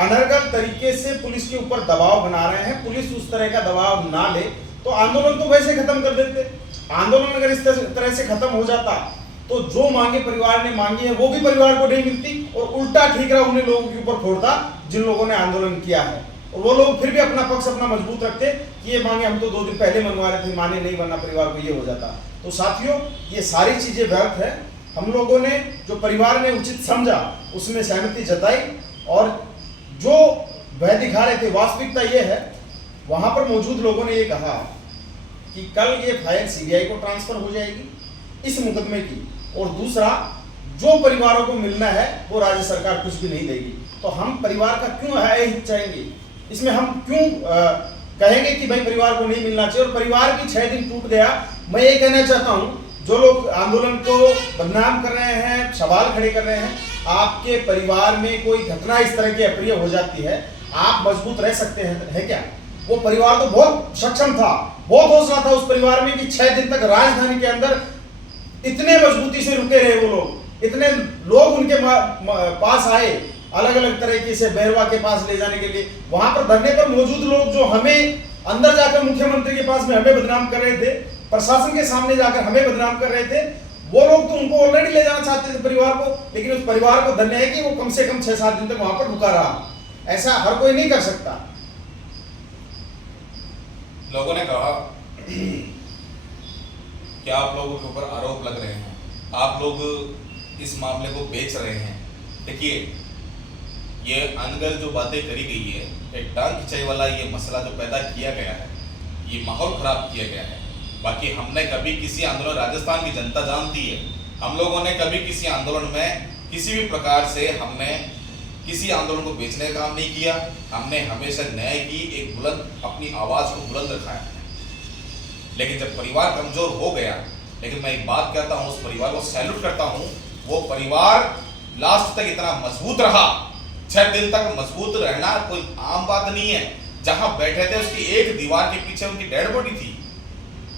अनर्गल तरीके से पुलिस के ऊपर दबाव बना रहे हैं, पुलिस उस तरह का दबाव ना ले तो आंदोलन तो वैसे खत्म कर देते। आंदोलन अगर इस तरह से खत्म हो जाता तो जो मांगे परिवार ने मांगी है वो भी परिवार को नहीं मिलती, और उल्टा ठीकरा उन्हीं लोगों के ऊपर फोड़ता जिन लोगों ने आंदोलन किया है, और वो लोग फिर भी अपना पक्ष अपना मजबूत रखते कि ये मांगे हम तो 2 दिन पहले मंगवा रहे थे, माने नहीं, वरना परिवार को ये हो जाता। तो साथियों, ये सारी चीजें व्यर्थ है। हम लोगों ने जो परिवार ने उचित समझा उसमें सहमति जताई, और जो भय दिखा रहे थे वास्तविकता ये है, वहां पर मौजूद लोगों ने ये कहा कि कल ये फाइल सीबीआई को ट्रांसफर हो जाएगी इस मुकदमे की, और दूसरा जो परिवारों को मिलना है वो राज्य सरकार कुछ भी नहीं देगी। तो हम परिवार का क्यों हित चाहेंगे? इसमें हम क्यों कहेंगे कि भाई परिवार को नहीं मिलना चाहिए? और परिवार की 6 दिन टूट गया। मैं ये कहना चाहता हूँ, जो लोग आंदोलन को बदनाम कर रहे हैं, सवाल खड़े कर रहे हैं, आपके परिवार में कोई घटना इस तरह की अप्रिय हो जाती है, आप मजबूत रह सकते हैं है क्या? वो परिवार तो बहुत सक्षम था, बहुत हौसला था उस परिवार में कि 6 दिन तक राजधानी के अंदर इतने मजबूती से रुके रहे वो लोग, इतने लोग उनके पास आए अलग अलग तरीके से बैरवा के पास ले जाने के लिए। वहां पर धरने पर मौजूद लोग जो हमें अंदर जाकर मुख्यमंत्री के पास में हमें बदनाम कर रहे थे, प्रशासन के सामने जाकर हमें बदनाम कर रहे थे, वो लोग तो उनको ऑलरेडी ले जाना चाहते थे परिवार को, लेकिन उस परिवार को धन्य है कि वो कम से कम 6-7 दिन तक वहां पर रुका रहा। ऐसा हर कोई नहीं कर सकता। लोगों ने कहा कि आप लोगों के ऊपर आरोप लग रहे हैं, आप लोग इस मामले को बेच रहे हैं। देखिए, ये अनगढ़ जो बातें करी गई है, एक टांग खिंचाई वाला ये मसला जो पैदा किया गया है, ये माहौल खराब किया गया है। बाकी हमने कभी किसी आंदोलन, राजस्थान की जनता जानती है, हम लोगों ने कभी किसी आंदोलन में किसी भी प्रकार से हमने किसी आंदोलन को बेचने का काम नहीं किया। हमने हमेशा न्याय की एक बुलंद अपनी आवाज को बुलंद रखा है। लेकिन जब परिवार कमजोर हो गया, लेकिन मैं एक बात कहता हूं, उस परिवार को सैल्यूट करता हूं, वो परिवार लास्ट तक इतना मजबूत रहा। 6 दिन तक मजबूत रहना कोई आम बात नहीं है। जहां बैठे थे उसकी एक दीवार के पीछे उनकी डेड बॉडी थी,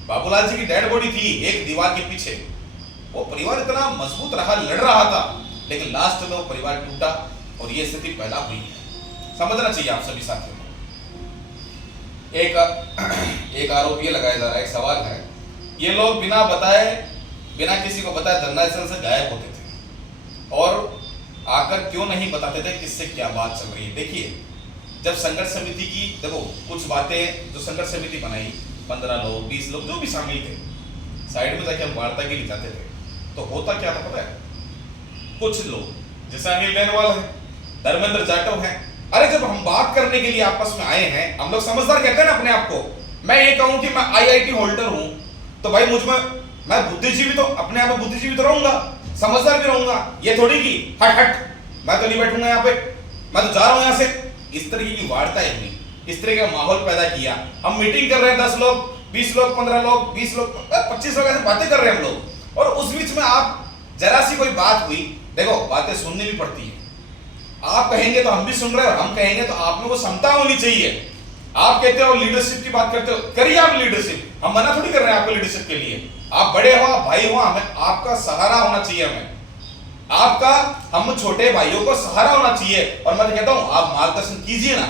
बाबूलाल जी की डेड बॉडी थी एक दीवार के पीछे। वो परिवार इतना मजबूत रहा, लड़ रहा था, लेकिन लास्ट में वो परिवार टूटा और ये स्थिति पैदा हुई है। समझना चाहिए आप सभी साथियों को। एक आरोप ये लगाया जा रहा है, एक सवाल है, ये लोग बिना बताए, बिना किसी को बताए धरना स्थल से गायब होते थे और आकर क्यों नहीं बताते थे किससे क्या बात चल रही है। देखिए, जब संघर्ष समिति की, देखो कुछ बातें जो संघर्ष समिति बनाई, 15 लोग 20 लोग जो भी शामिल थे, साइड में जाके हम वार्ता के लिए जाते थे, तो होता क्या था पता है? कुछ लोग जैसे अनिल बेनवाल है, धर्मेंद्र जाटव है, अरे जब हम बात करने के लिए आपस में आए हैं, हम लोग समझदार कहते हैं ना अपने आप को। मैं ये कहूं कि मैं IIT होल्डर हूं, तो भाई मुझ में, मैं बुद्धिजीवी, तो अपने आप में बुद्धिजीवी तो रहूंगा, समझदार भी रहूंगा। ये थोड़ी कि हट हट मैं तो नहीं बैठूंगा यहाँ पे, मैं तो जा रहा हूं यहाँ से। इस तरीके की वार्ताएं हुई, इस तरह का माहौल पैदा किया। हम मीटिंग कर रहे हैं, 10 लोग 20 लोग 15 लोग 20 लोग 25 लोग ऐसे बातें कर रहे हैं हम लोग, और उस बीच में आप जरा सी कोई बात हुई, देखो बातें सुननी भी पड़ती है। आप कहेंगे तो हम भी सुन रहे हैं, और हम कहेंगे तो आप में वो क्षमता होनी चाहिए। आप कहते हो लीडरशिप की बात करते हो, करिए आप लीडरशिप, हम मना थोड़ी कर रहे हैं आपको लीडरशिप के लिए। आप बड़े हो, आप भाई हो, हमें आपका सहारा होना चाहिए, हमें आपका, हम छोटे भाइयों को सहारा होना चाहिए। और मैं तो कहता हूं आप मार्गदर्शन कीजिए ना,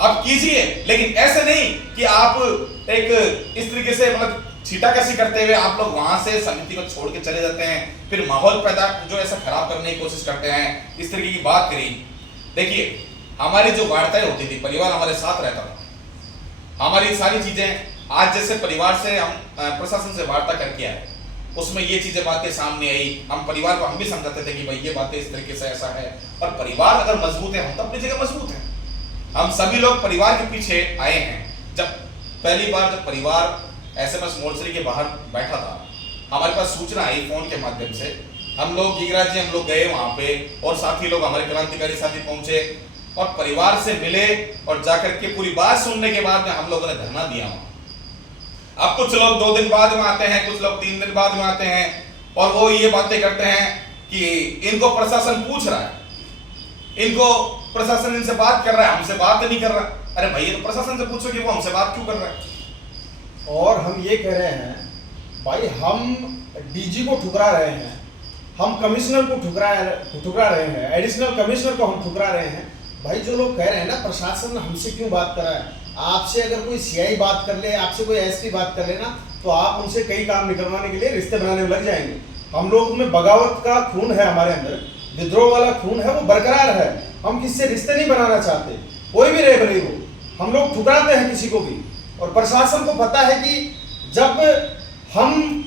आप कीजिए, लेकिन ऐसे नहीं कि आप एक इस तरीके से मतलब छीटाकशी करते हुए आप लोग वहां से समिति को छोड़ के चले जाते हैं, फिर माहौल पैदा जो ऐसा खराब करने की कोशिश करते हैं। इस तरीके की बात करी। देखिए, हमारी जो वार्ताएं होती थी, परिवार हमारे साथ रहता था, हमारी सारी चीजें, आज जैसे परिवार से हम प्रशासन से वार्ता करके आए, उसमें ये चीजें बातें सामने आई। हम परिवार को हम भी समझाते थे कि भाई ये बातें इस तरीके से ऐसा है, और परिवार अगर मजबूत है, हम तो अपनी जगह मजबूत हैं। हम सभी लोग परिवार के पीछे आए हैं। जब पहली बार जब परिवार SMS मोर्चरी के बाहर बैठा था, हमारे पास सूचना आई फोन के माध्यम से, हम लोग गिरिराज जी हम लोग गए वहां पे, और साथी लोग हमारे क्रांतिकारी साथी पहुंचे और परिवार से मिले, और जाकर के पूरी बात सुनने के बाद में हम लोगों ने धरना दिया वहां। अब कुछ लोग 2 दिन बाद में आते हैं, कुछ लोग 3 दिन बाद में आते हैं, और वो ये बातें करते हैं कि इनको प्रशासन पूछ रहा है, इनको प्रशासन इनसे बात कर रहा है, हमसे बात नहीं कर रहा। अरे भाई, तो प्रशासन से पूछो कि वो हमसे बात क्यों कर रहा है। और हम ये कह रहे हैं भाई, हम DG को ठुकरा रहे हैं, हम कमिश्नर को ठुकरा रहे हैं, एडिशनल कमिश्नर को हम ठुकरा रहे हैं। भाई जो लोग कह रहे हैं ना प्रशासन हमसे क्यों बात कर रहा है, आपसे अगर कोई CI बात कर ले, आपसे कोई SP बात कर ले ना, तो आप उनसे कई काम निकलवाने के लिए रिश्ते बनाने में लग जाएंगे। हम लोग में बगावत का खून है, हमारे अंदर विद्रोह वाला खून है, वो बरकरार है। हम किससे रिश्ते नहीं बनाना चाहते, कोई भी रहे भले वो, हम लोग ठुकराते हैं किसी को भी। और प्रशासन को पता है कि जब हम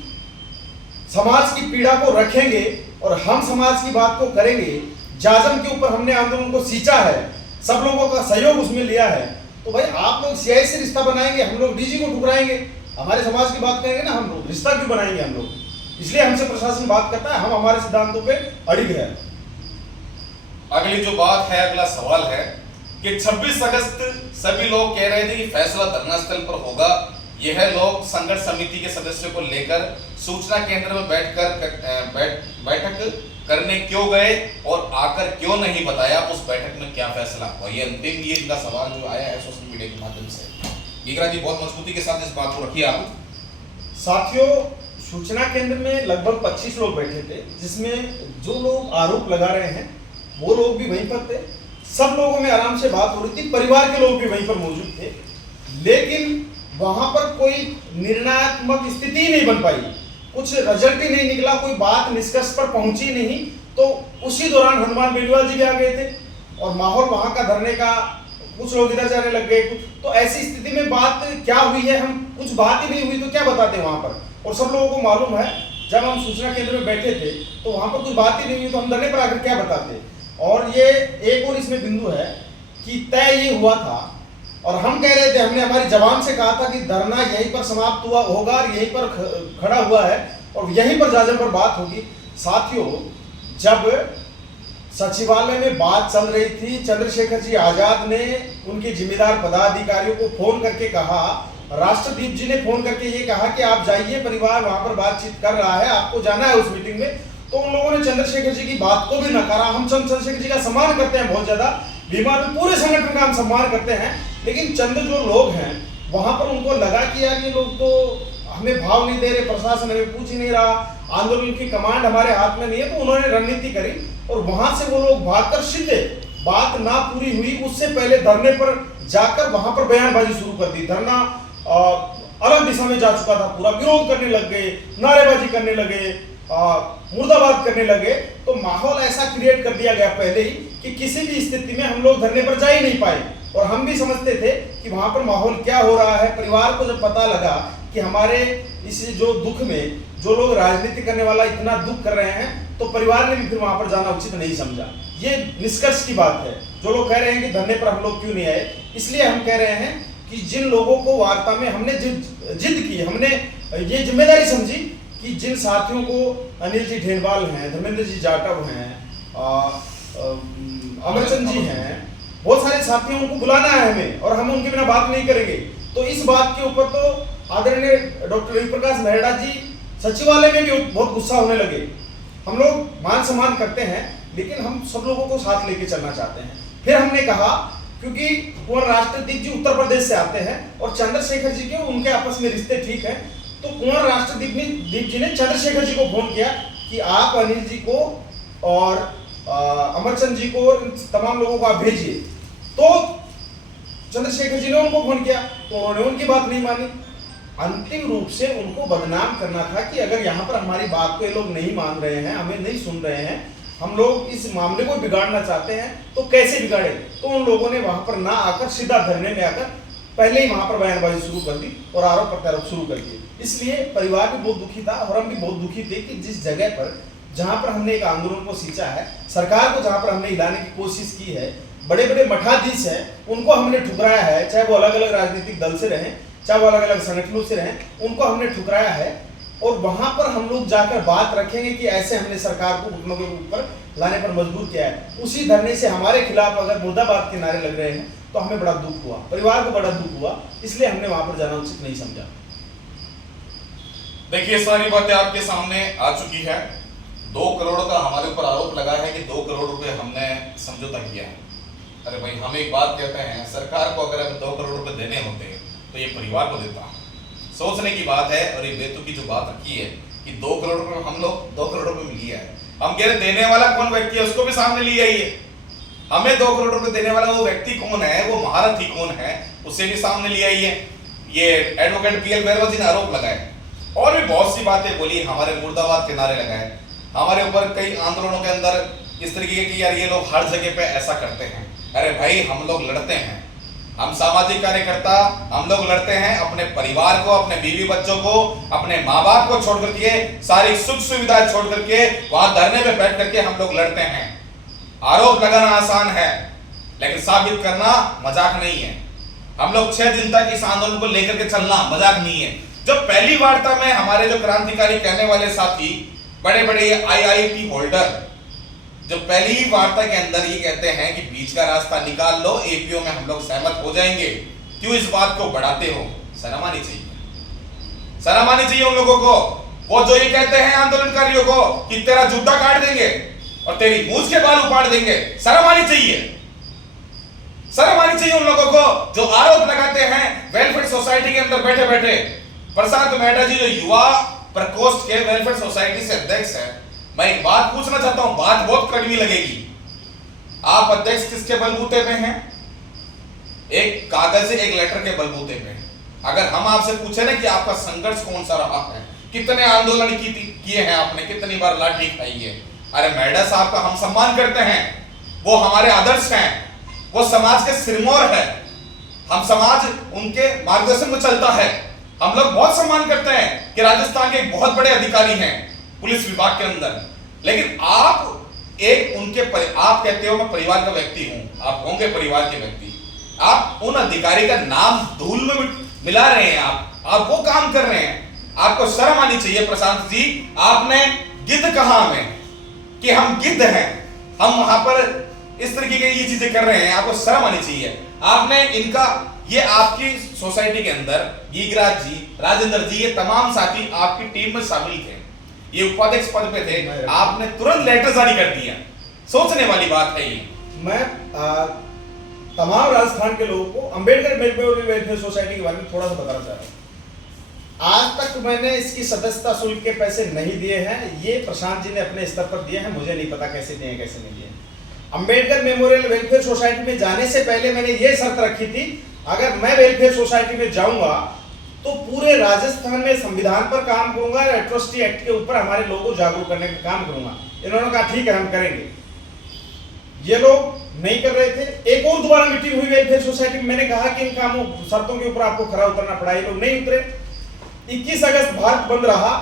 समाज की पीड़ा को रखेंगे और हम समाज की बात को करेंगे, जाजम के ऊपर हमने आंदोलन को सींचा है, सब लोगों का सहयोग उसमें लिया है, तो भाई आप लोग CI से रिश्ता बनाएंगे, हम लोग DG को ठुकराएंगे। हमारे समाज की बात करेंगे ना हम लोग, रिश्ता क्यों बनाएंगे हम लोग? इसलिए हमसे प्रशासन बात करता है, हम हमारे सिद्धांतों पे अड़िग है। अगली जो बात है, अगला सवाल है कि 26 अगस्त सभी लोग कह रहे थे कि फैसला धरना स्थल पर होगा। यह लोग संघर्ष समिति के सदस्यों को लेकर सूचना केंद्र में बैठक करने क्यों गए और आकर क्यों नहीं बताया उस बैठक में क्या फैसला हुआ? ये अंतिम ये इनका सवाल जो आया है सोशल मीडिया के माध्यम से। गीगरा जी, बहुत मजबूती के साथ इस बात को रखिए आप। साथियों, सूचना केंद्र में लगभग 25 लोग बैठे थे, जिसमें जो लोग आरोप लगा रहे हैं वो लोग भी वहीं पर थे। सब लोगों में आराम से बात हो रही थी, परिवार के लोग भी वहीं पर मौजूद थे, लेकिन वहां पर कोई निर्णयात्मक स्थिति नहीं बन पाई, कुछ रिजल्ट ही नहीं निकला, कोई बात निष्कर्ष पर पहुंची नहीं। तो उसी दौरान हनुमान बेनीवाल जी भी आ गए थे और माहौल वहां का धरने का, कुछ लोग इधर जाने लग गए। तो ऐसी स्थिति में बात क्या हुई है, हम कुछ बात ही नहीं हुई तो क्या बताते वहां पर। और सब लोगों को मालूम है, जब हम सूचना केंद्र में बैठे थे तो वहां पर कुछ बात ही नहीं हुई तो हम धरने पर आकर क्या बताते। और ये एक और इसमें बिंदु है कि तय ये हुआ था और हम कह रहे थे, हमने हमारी जबान से कहा था कि धरना यहीं पर समाप्त हुआ होगा और यहीं पर खड़ा हुआ है और यहीं पर जाजम पर बात होगी। साथियों, जब सचिवालय में बात चल रही थी, चंद्रशेखर जी आजाद ने उनके जिम्मेदार पदाधिकारियों को फोन करके कहा, राष्ट्रदीप जी ने फोन करके ये कहा कि आप जाइए, परिवार वहां पर बातचीत कर रहा है, आपको जाना है उस मीटिंग में। तो उन लोगों ने चंद्रशेखर जी की बात को भी नकारा। हम चंद्रशेखर जी का सम्मान करते हैं बहुत ज्यादा, बीमार में पूरे संगठन का हम सम्मान करते हैं, लेकिन चंद जो लोग हैं वहां पर उनको लगा कि यार ये लोग तो हमें भाव नहीं दे रहे, प्रशासन हमें पूछ ही नहीं रहा, आंदोलन की कमांड हमारे हाथ में नहीं है। तो उन्होंने रणनीति करी और वहां से वो लोग भागकर सीधे, बात ना पूरी हुई उससे पहले धरने पर जाकर वहां पर बयानबाजी शुरू कर दी। धरना अलग दिशा में जा चुका था, पूरा विरोध करने लग गए, नारेबाजी करने लगे, मुर्दाबाद करने लगे। तो माहौल ऐसा क्रिएट कर दिया गया पहले ही कि किसी भी स्थिति में हम लोग धरने पर जा ही नहीं पाए। और हम भी समझते थे कि वहां पर माहौल क्या हो रहा है। परिवार को जब पता लगा कि हमारे इस जो दुख में जो लोग राजनीति करने वाला इतना दुख कर रहे हैं, तो परिवार ने भी फिर वहां पर जाना उचित नहीं समझा। ये निष्कर्ष की बात है। जो लोग कह रहे हैं कि धरने पर हम लोग क्यों नहीं आए, इसलिए हम कह रहे हैं कि जिन लोगों को वार्ता में हमने जिद की, हमने ये जिम्मेदारी समझी कि जिन साथियों को अनिल जी ढेरवाल हैं, धर्मेंद्र जी जाटव हैं, अमरचंद जी हैं, बहुत सारे साथी उनको बुलाना है हमें और हम उनके बिना बात नहीं करेंगे। तो इस बात के ऊपर तो आदरणीय डॉक्टर रवि प्रकाश मेहरा जी सचिवालय में भी बहुत गुस्सा होने लगे। हम लोग मान सम्मान करते हैं, लेकिन हम सब लोगों को साथ लेके चलना चाहते हैं। फिर हमने कहा, क्योंकि कुंवर राष्ट्रदीप जी उत्तर प्रदेश से आते हैं और चंद्रशेखर जी के उनके आपस में रिश्ते ठीक है, तो कुंवर राष्ट्रदीप जी ने चंद्रशेखर जी को फोन किया कि आप अनिल जी को और अमरचंद जी को, तमाम लोगों को आप भेजिए। तो चंद्रशेखर जी ने उनको फोन किया तो उन्होंने उनकी बात नहीं मानी। अंतिम रूप से उनको बदनाम करना था कि अगर यहाँ पर हमारी बात को ये लोग नहीं मान रहे हैं, हमें नहीं सुन रहे हैं, हम लोग इस मामले को बिगाड़ना चाहते हैं, तो कैसे बिगाड़े। तो उन लोगों ने वहां पर ना आकर सीधा धरने में आकर पहले ही वहां पर बयानबाजी शुरू कर दी और आरोप प्रत्यारोप शुरू कर दिए। इसलिए परिवार भी बहुत दुखी था और हम भी बहुत दुखी थे कि जिस जगह पर, जहां पर हमने एक आंदोलन को सींचा है, सरकार को जहां पर हमने हिलाने की कोशिश की है, बड़े बड़े मठाधीश हैं उनको हमने ठुकराया है, चाहे वो अलग अलग राजनीतिक दल से रहें, चाहे वो अलग अलग संगठनों से रहें, उनको हमने ठुकराया है। और वहां पर हम लोग जाकर बात रखेंगे कि ऐसे हमने सरकार को घुटनों के ऊपर लाने पर मजबूर किया है। उसी धरने से हमारे खिलाफ अगर मुर्दाबाद के नारे लग रहे हैं तो हमें बड़ा दुख हुआ, परिवार को बड़ा दुख हुआ, इसलिए हमने वहां पर जाना उचित नहीं समझा। देखिए, सारी बातें आपके सामने आ चुकी है। 2 करोड़ का हमारे ऊपर आरोप लगा है कि 2 करोड़ रुपए हमने समझौता किया है। अरे भाई, हम एक बात कहते हैं, सरकार को अगर 2 करोड़ रुपए देने होते तो ये परिवार को देता। सोचने की बात है। और ये बेतुकी जो बात रखी है कि 2 करोड़ रुपए हम लोग 2 करोड़ रुपए में लिया है, हम कह रहे देने वाला कौन व्यक्ति है उसको भी सामने ले आइए। हमें 2 करोड़ रुपए देने वाला वो व्यक्ति कौन है, वो महारथी कौन है, उसे भी सामने ले आइए। ये एडवोकेट पीएल भैरवा जी ने आरोप लगाए और भी बहुत सी बातें बोली, हमारे मुर्दाबाद के नारे लगाए, हमारे ऊपर कई आंदोलनों के अंदर इस तरीके की यार ये लोग हर जगह पे ऐसा करते हैं। अरे भाई, हम लोग लड़ते हैं, हम सामाजिक कार्यकर्ता, हम लोग लड़ते हैं अपने परिवार को, अपने बीवी बच्चों को, अपने माँ बाप को छोड़ करके, सारी सुख सुविधाएं छोड़ करके वहां धरने पे बैठ करके हम लोग लड़ते हैं। आरोप लगाना आसान है, लेकिन साबित करना मजाक नहीं है। हम लोग 6 दिन तक इस आंदोलन को लेकर के चलना मजाक नहीं है। जब पहली वार्ता में हमारे जो क्रांतिकारी कहने वाले साथी, बड़े बड़े IIT होल्डर, जब पहली ही वार्ता के अंदर ये कहते हैं कि बीच का रास्ता निकाल लो, एपीओ में हम लोग सहमत हो जाएंगे, क्यों इस बात को बढ़ाते हो? शर्म आनी चाहिए, शर्म आनी चाहिए उन लोगों को। वो जो ये कहते हैं आंदोलनकारियों को कि तेरा जूता काट देंगे और तेरी मूंछ के बाल उपाड़ देंगे, शर्म आनी चाहिए, शर्म आनी चाहिए उन लोगों को जो आरोप लगाते हैं वेलफेयर सोसाइटी के अंदर बैठे बैठे। प्रशांत मेहता जी जो युवा प्रकोष्ठ के वेलफेयर सोसाइटी से अध्यक्ष है, मैं एक बात पूछना चाहता हूं, बात बहुत कड़वी लगेगी। आप अध्यक्ष किसके बलबूते पे हैं? एक कागज से, एक लेटर के बलबूते पे। अगर हम आपसे पूछे ना कि आपका संघर्ष कौन सा रहा है, कितने आंदोलन किए हैं आपने, कितनी बार लाठी खाई है, अरे मेहता साहब का हम सम्मान करते हैं, वो हमारे आदर्श हैं, वो समाज के सिरमौर है, हम समाज उनके मार्गदर्शन में चलता है। हम लोग बहुत सम्मान करते हैं कि राजस्थान के एक बहुत बड़े अधिकारी हैं पुलिस विभाग के अंदर, लेकिन आप एक उनके आप कहते हो मैं परिवार का व्यक्ति हूं, आप होंगे परिवार के व्यक्ति, आप उन अधिकारी का नाम धूल में मिला रहे हैं, आप वो काम कर रहे हैं। आपको शर्म आनी चाहिए प्रशांत जी। आपने गिद्ध कहा हमें कि हम गिद्ध हैं, हम वहां पर इस तरीके की ये चीजें कर रहे हैं, आपको शर्म आनी चाहिए। आपने इनका, ये आपकी सोसाइटी के अंदर गीगराज जी, राजेंद्र जी, ये तमाम साथी आपकी टीम में शामिल थे, ये उपाध्यक्ष पद पे थे, आपने तुरंत लेटर जारी कर दिया। सोचने वाली बात है ये। मैं तमाम राजस्थान के लोगों को अंबेडकर वेलफेयर सोसाइटी के बारे में थोड़ा सा बताना चाह रहा हूँ। आज तक मैंने इसकी सदस्यता शुल्क के पैसे नहीं दिए हैं, ये प्रशांत जी ने अपने स्तर पर दिए हैं, मुझे नहीं पता कैसे दिए कैसे नहीं दिए। अंबेडकर मेमोरियल वेलफेयर सोसाइटी में जाने से पहले मैंने ये शर्त रखी थी, अगर मैं वेलफेयर सोसाइटी में जाऊंगा तो पूरे राजस्थान में संविधान पर काम करूंगा, एट्रोसिटी एक्ट के ऊपर हमारे लोगों को जागरूक करने का काम करूंगा। इन्होंने कहा ठीक है हम करेंगे, ये लोग नहीं कर रहे थे। एक और दोबारा मीटिंग हुई वेलफेयर सोसाइटी में, मैंने कहा कि इन कामों शर्तों के ऊपर आपको खरा उतरना पड़ा, ये लोग नहीं उतरे। 21 अगस्त भारत बंद रहा,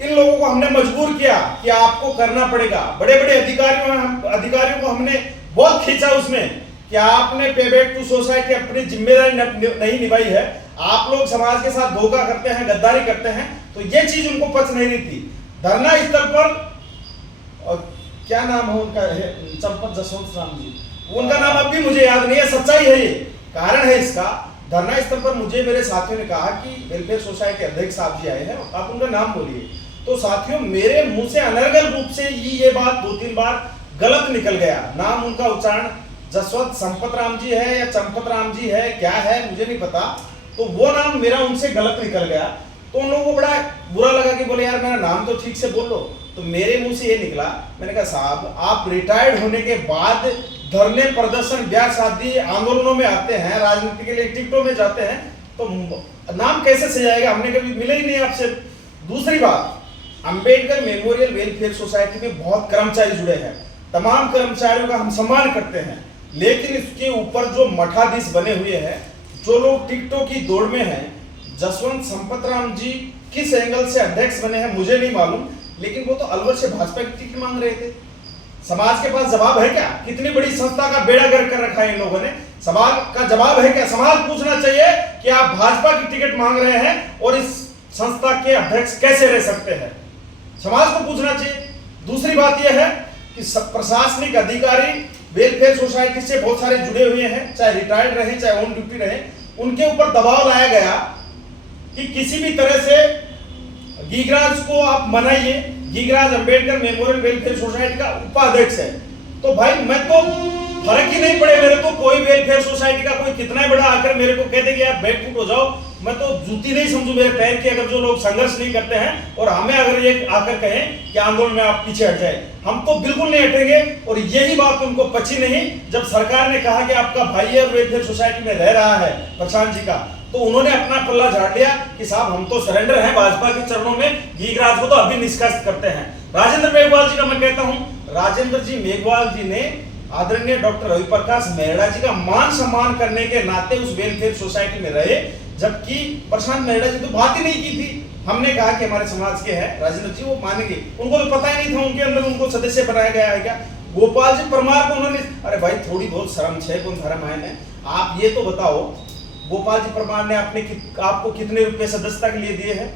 इन लोगों को हमने मजबूर किया कि आपको करना पड़ेगा। बड़े बड़े अधिकारियों को हमने बहुत खींचा उसमें कि आपने पे बैक टू सोसाइटी अपनी जिम्मेदारी नहीं निभाई है, आप लोग समाज के साथ धोखा करते हैं, गद्दारी करते हैं, तो ये चीज उनको पच नहीं रही थी। धरना स्थल पर क्या नाम है उनका, चंपत जसवंत राम जी, उनका नाम अब भी मुझे याद नहीं है, सच्चाई है ये, कारण है इसका। धरना स्थल पर मुझे मेरे साथियों ने कहा कि वेलफेयर सोसाइटी अध्यक्ष साहब जी आए हैं, आप उनका नाम बोलिए। तो साथियों मेरे मुंह से अनर्गल रूप से ये बात 2-3 बार गलत निकल गया। नाम उनका उच्चारण जसवंत संपत राम जी है या चंपत राम जी है, क्या है मुझे नहीं पता, तो वो नाम मेरा उनसे गलत निकल गया। तो उन लोगों को बड़ा बुरा लगा कि बोले यार मेरा नाम तो ठीक से बोल लो। तो मेरे मुंह से ये निकला, मैंने कहा साहब आप रिटायर्ड होने के बाद धरने प्रदर्शन ब्याह शादी आंदोलनों में आते हैं, राजनीति के लिए टिकटों में जाते हैं, तो नाम कैसे सजाएगा, हमने कभी मिले ही नहीं आपसे। दूसरी बात, अंबेडकर मेमोरियल वेलफेयर सोसाइटी में बहुत कर्मचारी जुड़े हैं, तमाम कर्मचारियों का हम सम्मान करते हैं, लेकिन इसके ऊपर जो मठाधीश बने हुए हैं, जो लोग टिकटों की दौड़ में हैं, जसवंत संपत राम जी किस एंगल से अध्यक्ष बने हैं मुझे नहीं मालूम, लेकिन वो तो अलवर से भाजपा की टिकट मांग रहे थे। समाज के पास जवाब है क्या? कितनी बड़ी संस्था का बेड़ा गर्क कर रखा है इन लोगों ने, सवाल का जवाब है क्या? समाज पूछना चाहिए कि आप भाजपा की टिकट मांग रहे हैं और इस संस्था के अध्यक्ष कैसे रह सकते हैं, समाज को पूछना चाहिए। दूसरी बात यह है कि प्रशासनिक अधिकारी वेलफेयर सोसाइटी से बहुत सारे जुड़े हुए हैं, चाहे रिटायर्ड रहे चाहे ऑन ड्यूटी रहे, उनके ऊपर दबाव लाया गया कि किसी भी तरह से गीगराज को आप मनाइए। गीगराज अंबेडकर मेमोरियल वेलफेयर सोसाइटी का उपाध्यक्ष है, तो भाई मैं तो फर्क ही नहीं पड़े मेरे को, कोई वेलफेयर सोसाइटी का कोई कितना बड़ा आकर मेरे को कह दे कि आप बैकफुट हो जाओ, मैं तो जूती नहीं समझू मेरे पैर की। अगर जो लोग संघर्ष नहीं करते हैं और हमें अगर ये आकर कहें कि आंदोलन में आप पीछे हट जाए, हम तो बिल्कुल नहीं हटेंगे। और यही बात उनको पची नहीं जब सरकार ने कहा कि आपका भाई है वेलफेयर सोसाइटी में रह रहा है प्रशांत जी का, तो उन्होंने अपना पल्ला झाड़ लिया कि साहब हम तो सरेंडर हैं भाजपा के चरणों में, गीगराज को तो अभी निष्कासित करते हैं। राजेंद्र मेघवाल जी का मैं कहता हूं, राजेंद्र जी मेघवाल जी ने आदरणीय डॉक्टर रवि प्रकाश मेहरा जी का मान सम्मान करने के नाते उस वेलफेयर सोसाइटी में रहे, जबकि प्रशांत मेहरा जी तो बात ही नहीं की थी। हमने कहा कि हमारे समाज के हैं राजेंद्र जी, वो मानेंगे, उनको तो पता ही नहीं था उनके अंदर उनको सदस्य बनाया गया है क्या। गोपाल जी परमार को उन्होंने, अरे भाई थोड़ी बहुत शर्म छे कौन धर्म है, आप ये तो बताओ गोपाल जी परमार ने आपको कितने रुपए सदस्यता के लिए दिए हैं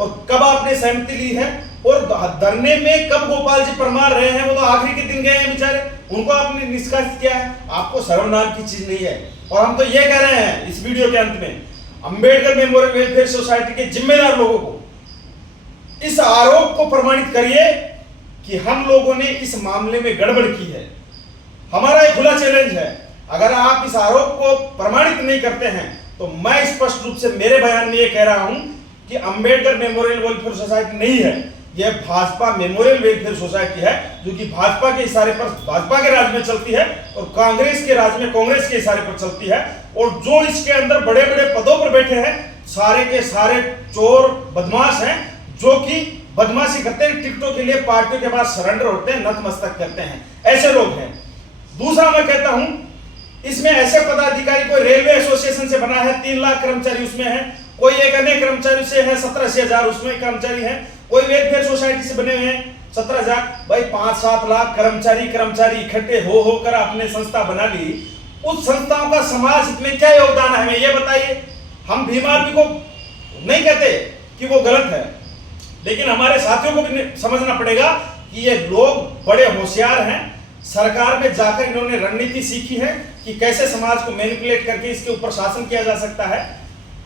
और कब आपने सहमति ली है, और धरने में कब गोपाल जी परमार रहे हैं, वो तो आखिरी के दिन गए हैं बेचारे, उनको आपने निष्कासित किया है। आपको शर्म नाम की चीज नहीं है। और हम तो ये कह रहे हैं इस वीडियो के अंत में, अंबेडकर मेमोरियल वेलफेयर सोसाइटी के जिम्मेदार लोगों को इस आरोप को प्रमाणित करिए कि हम लोगों ने इस मामले में गड़बड़ की है। हमारा एक खुला चैलेंज है, अगर आप इस आरोप को प्रमाणित नहीं करते हैं तो मैं स्पष्ट रूप से मेरे बयान में ये कह रहा हूं कि अंबेडकर मेमोरियल वेलफेयर सोसाइटी नहीं है, यह भाजपा मेमोरियल वेलफेयर सोसाइटी है, जो कि भाजपा के इशारे पर भाजपा के राज में चलती है और कांग्रेस के राज में कांग्रेस के इशारे पर चलती है। और जो इसके अंदर बड़े बड़े पदों पर बैठे हैं सारे के सारे चोर बदमाश हैं, जो कि बदमाशी करते हैं, टिकटों के लिए पार्टियों के पास सरेंडर होते हैं, नतमस्तक करते हैं, ऐसे लोग हैं। दूसरा मैं कहता हूं, इसमें ऐसे पदाधिकारी कोई रेलवे एसोसिएशन से बना है, 3 लाख कर्मचारी उसमें है, कोई एक अन्य कर्मचारी से है, 17,000 उसमें कर्मचारी है, कोई वेलफेयर सोसाइटी से बने हुए हैं 17,000। भाई 5-7 लाख कर्मचारी इकट्ठे होकर आपने संस्था बना ली, उस संस्थाओं का समाज में क्या योगदान है, हमें ये बताइए। हम भीम आर्मी को नहीं कहते कि वो गलत है, लेकिन हमारे साथियों को भी समझना पड़ेगा कि ये लोग बड़े होशियार हैं। सरकार में जाकर इन्होंने रणनीति सीखी है कि कैसे समाज को मैनिपुलेट करके इसके ऊपर शासन किया जा सकता है,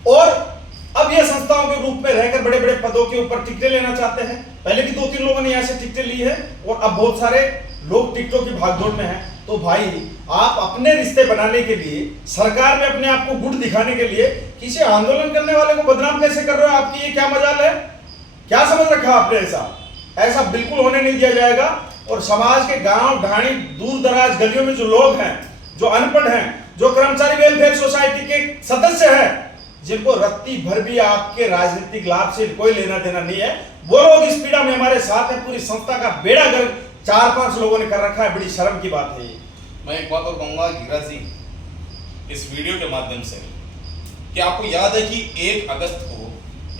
और अब ये संस्थाओं के रूप में रहकर बड़े बड़े पदों के ऊपर टिकटें लेना चाहते हैं। पहले भी 2-3 लोगों ने यहाँ से टिकटें ली है और अब बहुत सारे लोग टिकटों की भागदौड़ में हैं। तो भाई आप अपने रिश्ते बनाने के लिए, सरकार में अपने आप को गुट दिखाने के लिए किसी आंदोलन करने वाले को बदनाम कैसे कर रहे हो? आपकी ये क्या मजाल है? क्या समझ रखा आपने? ऐसा बिल्कुल होने नहीं दिया जाएगा। और समाज के गांव ढाणी दूर दराज गलियों में जो लोग हैं, जो अनपढ़ हैं, जो कर्मचारी वेलफेयर सोसाइटी के सदस्य हैं, जिनको रत्ती भर भी आपके राजनीतिक लाभ से कोई लेना देना नहीं है, वो लोग इस पीड़ा में हमारे साथ है। पूरी संस्था का बेड़ा गर्क 4-5 लोगों ने कर रखा है, बड़ी शर्म की बात है ये। मैं एक बात और कहूंगा गिरा जी, इस वीडियो के माध्यम से, कि आपको याद है कि 1 अगस्त को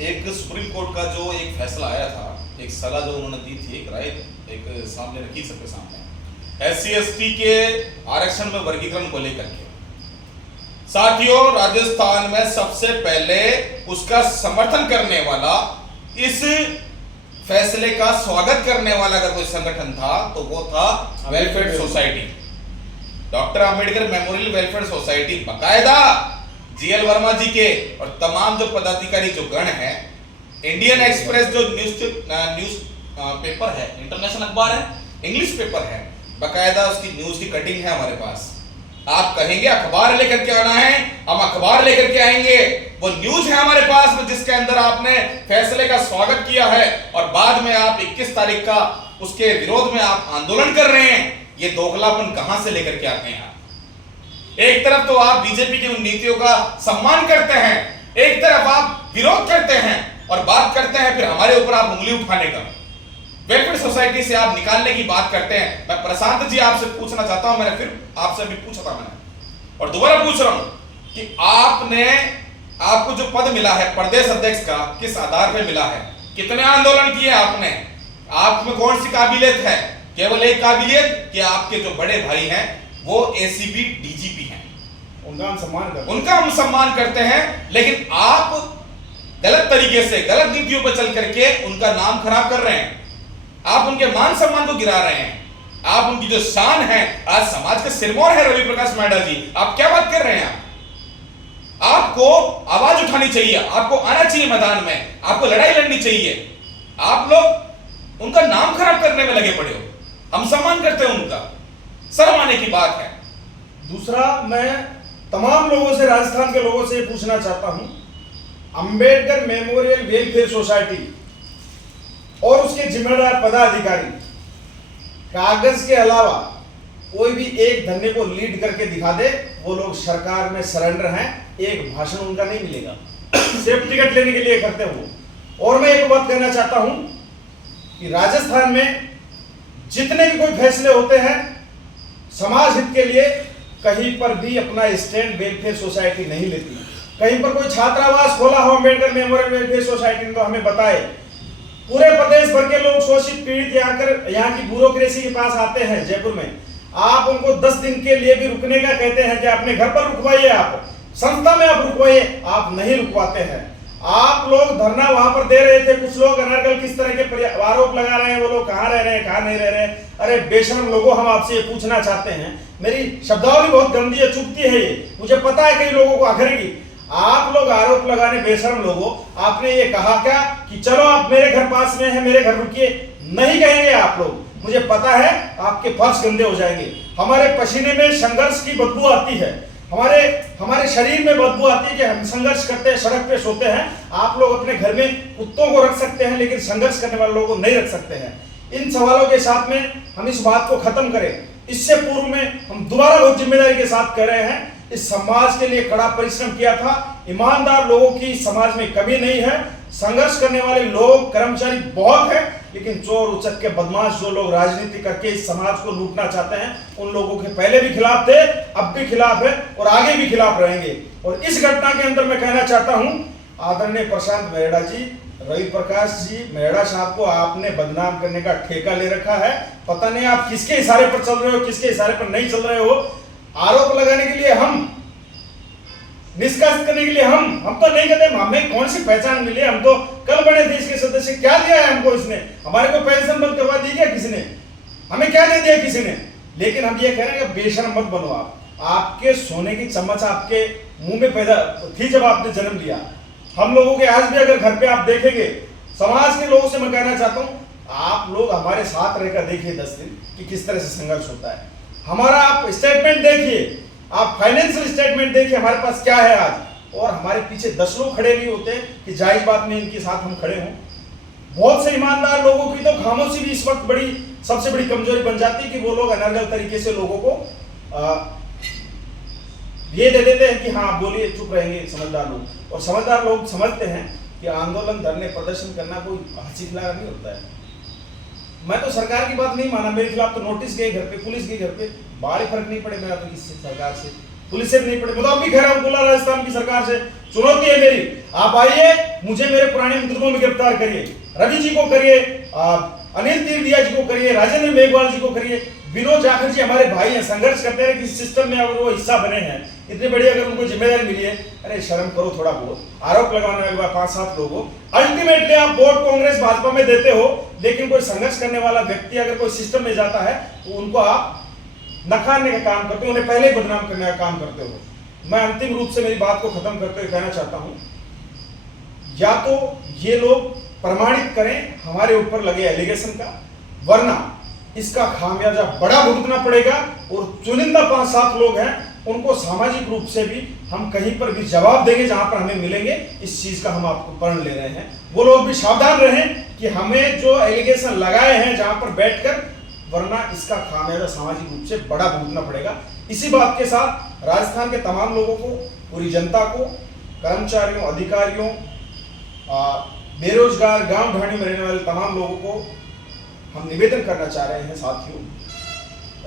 एक सुप्रीम कोर्ट का जो एक फैसला आया था, एक सलाह जो उन्होंने दी थी, एक राय एक सामने रखी सबके सामने, SC/ST के आरक्षण में वर्गीकरण को लेकर के। साथियों, राजस्थान में सबसे पहले उसका समर्थन करने वाला, इस फैसले का स्वागत करने वाला अगर कोई संगठन था तो वो था welfare society, doctor Ambedkar memorial welfare society. बकायदा GL वर्मा जी के और तमाम जो पदाधिकारी जो गण हैं, इंडियन एक्सप्रेस जो न्यूज पेपर है, इंटरनेशनल अखबार है, इंग्लिश पेपर है, बकायदा उसकी न्यूज की कटिंग है हमारे पास। आप कहेंगे अखबार लेकर के आना है, हम अखबार लेकर के आएंगे। वो न्यूज है हमारे पास में जिसके अंदर आपने फैसले का स्वागत किया है और बाद में आप 21 तारीख का उसके विरोध में आप आंदोलन कर रहे हैं। ये दोगलापन कहां से लेकर के आते हैं आप? एक तरफ तो आप बीजेपी की उन नीतियों का सम्मान करते हैं, एक तरफ आप विरोध करते हैं और बात करते हैं फिर हमारे ऊपर आप उंगली उठाने का, वेलफेयर सोसाइटी से आप निकालने की बात करते हैं। मैं प्रशांत जी आपसे पूछना चाहता हूं, मैंने फिर आपसे भी पूछा था मैंने और दोबारा पूछ रहा हूं कि आपको जो पद मिला है प्रदेश अध्यक्ष का, किस आधार पर मिला है? कितने आंदोलन किए आपने? आप में कौन सी काबिलियत है? केवल एक काबिलियत कि आपके जो बड़े भाई हैं वो ACP DGP हैं, उनका हम सम्मान करते हैं, लेकिन आप गलत तरीके से गलत नीतियों पर चल करके उनका नाम खराब कर रहे हैं, आप उनके मान सम्मान को गिरा रहे हैं, आप उनकी जो शान है, आज समाज के सिरमौर है रवि प्रकाश मैडा जी, आप क्या बात कर रहे हैं? आपको आवाज उठानी चाहिए, आपको आना चाहिए मैदान में, आपको लड़ाई लड़नी चाहिए। आप लोग उनका नाम खराब करने में लगे पड़े हो। हम सम्मान करते हैं उनका, शर्म आने की बात है। दूसरा, मैं तमाम लोगों से, राजस्थान के लोगों से पूछना चाहता हूं, अंबेडकर मेमोरियल वेलफेयर सोसाइटी और उसके जिम्मेदार पदाधिकारी कागज के अलावा कोई भी एक धरने को लीड करके दिखा दे, वो लोग सरकार में सरेंडर हैं, एक भाषण उनका नहीं मिलेगा, सिर्फ टिकट लेने के लिए करते हो। और मैं एक बात कहना चाहता हूं कि राजस्थान में जितने भी कोई फैसले होते हैं समाज हित के लिए, कहीं पर भी अपना स्टैंड वेलफेयर सोसाइटी नहीं लेती। कहीं पर कोई छात्रावास खोला हो अम्बेडकर मेमोरियल वेलफेयर सोसाइटी ने तो हमें बताए। पूरे प्रदेश भर के लोग शोषित पीड़ित यहाँ की ब्यूरोक्रेसी के पास आते हैं जयपुर में, आप उनको 10 दिन के लिए भी रुकने का कहते हैं कि अपने घर पर रुकवाइए आप, संस्था में आप रुकवाइए, आप नहीं रुकवाते हैं। आप लोग धरना वहां पर दे रहे थे, कुछ लोग अनर्गल किस तरह के आरोप लगा रहे हैं, वो लोग कहाँ रह रहे हैं, कहाँ नहीं रह रहे हैं। अरे बेशरम लोगों, हम आपसे ये पूछना चाहते हैं, मेरी शब्दावली बहुत गंदी है, चुभती है ये, मुझे पता है कई लोगों को आखिरेगी। आप लोग आरोप लगाने बेशरम लोगों, आपने ये कहा क्या कि चलो आप मेरे घर पास में है, मेरे घर रुकिए? नहीं कहेंगे आप लोग, मुझे पता है आपके फर्श गंदे हो जाएंगे। हमारे पसीने में संघर्ष की बदबू आती है, हमारे शरीर में बदबू आती है कि हम संघर्ष करते हैं, सड़क पे सोते हैं। आप लोग अपने घर में कुत्तों को रख सकते हैं, लेकिन संघर्ष करने वाले लोगों को नहीं रख सकते हैं। इन सवालों के साथ में हम इस बात को खत्म करें। इससे पूर्व में हम दोबारा बहुत जिम्मेदारी के साथ कर रहे हैं, इस समाज के लिए कड़ा परिश्रम किया था। ईमानदार लोगों की समाज में कमी नहीं है, संघर्ष करने वाले लोग कर्मचारी बहुत हैं, लेकिन चोर उचक्के बदमाश जो लोग राजनीति करके इस समाज को लूटना चाहते हैं, उन लोगों के पहले भी खिलाफ थे, अब भी खिलाफ है और आगे भी खिलाफ रहेंगे। और इस घटना के अंदर मैं कहना चाहता हूं, आदरणीय प्रशांत मेहड़ा जी, रवि प्रकाश जी, मेहड़ा साहब को आपने बदनाम करने का ठेका ले रखा है। पता नहीं आप किसके इशारे पर चल रहे हो, किसके इशारे पर नहीं चल रहे हो। आरोप लगाने के लिए हम, निष्कासित करने के लिए हम तो नहीं कहते, हमें कौन सी पहचान मिली? हम तो कल बने देश के सदस्य, क्या दिया है हमको इसने? हमारे को पेंशन बंद करवा दी क्या किसी ने? हमें क्या नहीं दिया किसी ने? लेकिन हम ये कह रहे हैं कि बेशरम मत बनो आप। आपके सोने की चम्मच आपके मुंह में पैदा थी जब आपने जन्म लिया। हम लोगों के आज भी अगर घर पे आप देखेंगे, समाज के लोगों से मैं कहना चाहता हूं, आप लोग हमारे साथ रहकर देखिए 10 दिन कि किस तरह से संघर्ष होता है। हमारा आप स्टेटमेंट देखिए, आप फाइनेंशियल स्टेटमेंट देखिए, हमारे पास क्या है आज। और हमारे पीछे 10 लोग खड़े नहीं होते कि जायज बात में इनके साथ हम खड़े हों। बहुत से ईमानदार लोगों की तो खामोशी भी इस वक्त सबसे बड़ी कमजोरी बन जाती है कि वो लोग अनर्गल तरीके से लोगों को ये दे देते हैं कि हाँ बोलिए, चुप रहेंगे समझदार लोग। और समझदार लोग समझते हैं कि आंदोलन, धरने, प्रदर्शन करना कोई हंसी खिलाना नहीं होता है। मैं तो सरकार की बात नहीं माना, मेरे खिलाफ तो नोटिस गए घर पे, पुलिस गई घर पे, बड़े फर्क नहीं पड़े मेरा तो किसी सरकार से, पुलिस से भी नहीं पड़े। मैं तो अब भी कह रहा हूं बोला, राजस्थान की सरकार से चुनौती है मेरी, आप आइए, मुझे मेरे पुराने मुकदमों में गिरफ्तार करिए, रवि जी को करिए, अनिल तीरदिया जी को करिए, राजेंद्र मेघवाल जी को करिए, विनोद जाखड़ जी हमारे भाई हैं, संघर्ष करते हैं किसी सिस्टम में, अगर वो हिस्सा बने हैं, इतनी बड़ी अगर उनको जिम्मेदारी मिली है, अरे शर्म करो थोड़ा बहुत। आरोप लगाने वाले 5-7 लोगों, अल्टीमेटली आप वोट कांग्रेस भाजपा में देते हो, लेकिन कोई संघर्ष करने वाला व्यक्ति अगर कोई सिस्टम में जाता है तो उनको आप नकारने का काम करते हो, उन्हें पहले ही बदनाम करने का काम करते हो। मैं अंतिम रूप से मेरी बात को खत्म करते हुए कहना चाहता हूं, या तो ये लोग प्रमाणित करें हमारे ऊपर लगे एलिगेशन का, वरना इसका खामियाजा बड़ा भुगतना पड़ेगा। और चुनिंदा 5-7 लोग हैं, उनको सामाजिक रूप से भी हम कहीं पर भी जवाब देंगे जहां पर हमें मिलेंगे, इस चीज का हम आपको प्रण ले रहे हैं। वो लोग भी सावधान रहें कि हमें जो एलिगेशन लगाए हैं जहां पर बैठकर, वरना इसका खामियाजा सामाजिक रूप से बड़ा भुगतना पड़ेगा। इसी बात के साथ राजस्थान के तमाम लोगों को, पूरी जनता को, कर्मचारियों, अधिकारियों, बेरोजगार, गांव ढाणी में रहने वाले तमाम लोगों को हम निवेदन करना चाह रहे हैं, साथियों,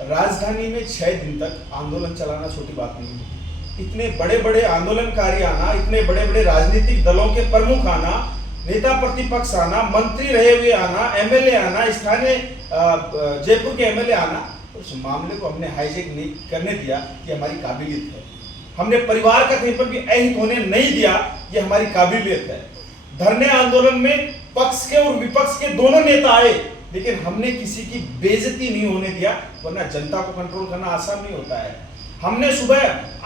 राजधानी में 6 दिन तक आंदोलन चलाना छोटी बात नहीं है। इतने बड़े बड़े आंदोलनकारी आना, इतने बड़े बड़े राजनीतिक दलों के प्रमुख आना, नेता प्रतिपक्ष आना, मंत्री रहे हुए आना, एमएलए आना, स्थानीय जयपुर के एमएलए आना, उस मामले को हमने हाईजेक नहीं करने दिया, ये हमारी काबिलियत है। हमने परिवार का कहीं पर भी अहित होने नहीं दिया, ये हमारी काबिलियत है। धरने आंदोलन में पक्ष के और विपक्ष के दोनों नेता आए, लेकिन हमने किसी की बेइज्जती नहीं होने दिया, वरना जनता को कंट्रोल करना आसान नहीं होता है। हमने सुबह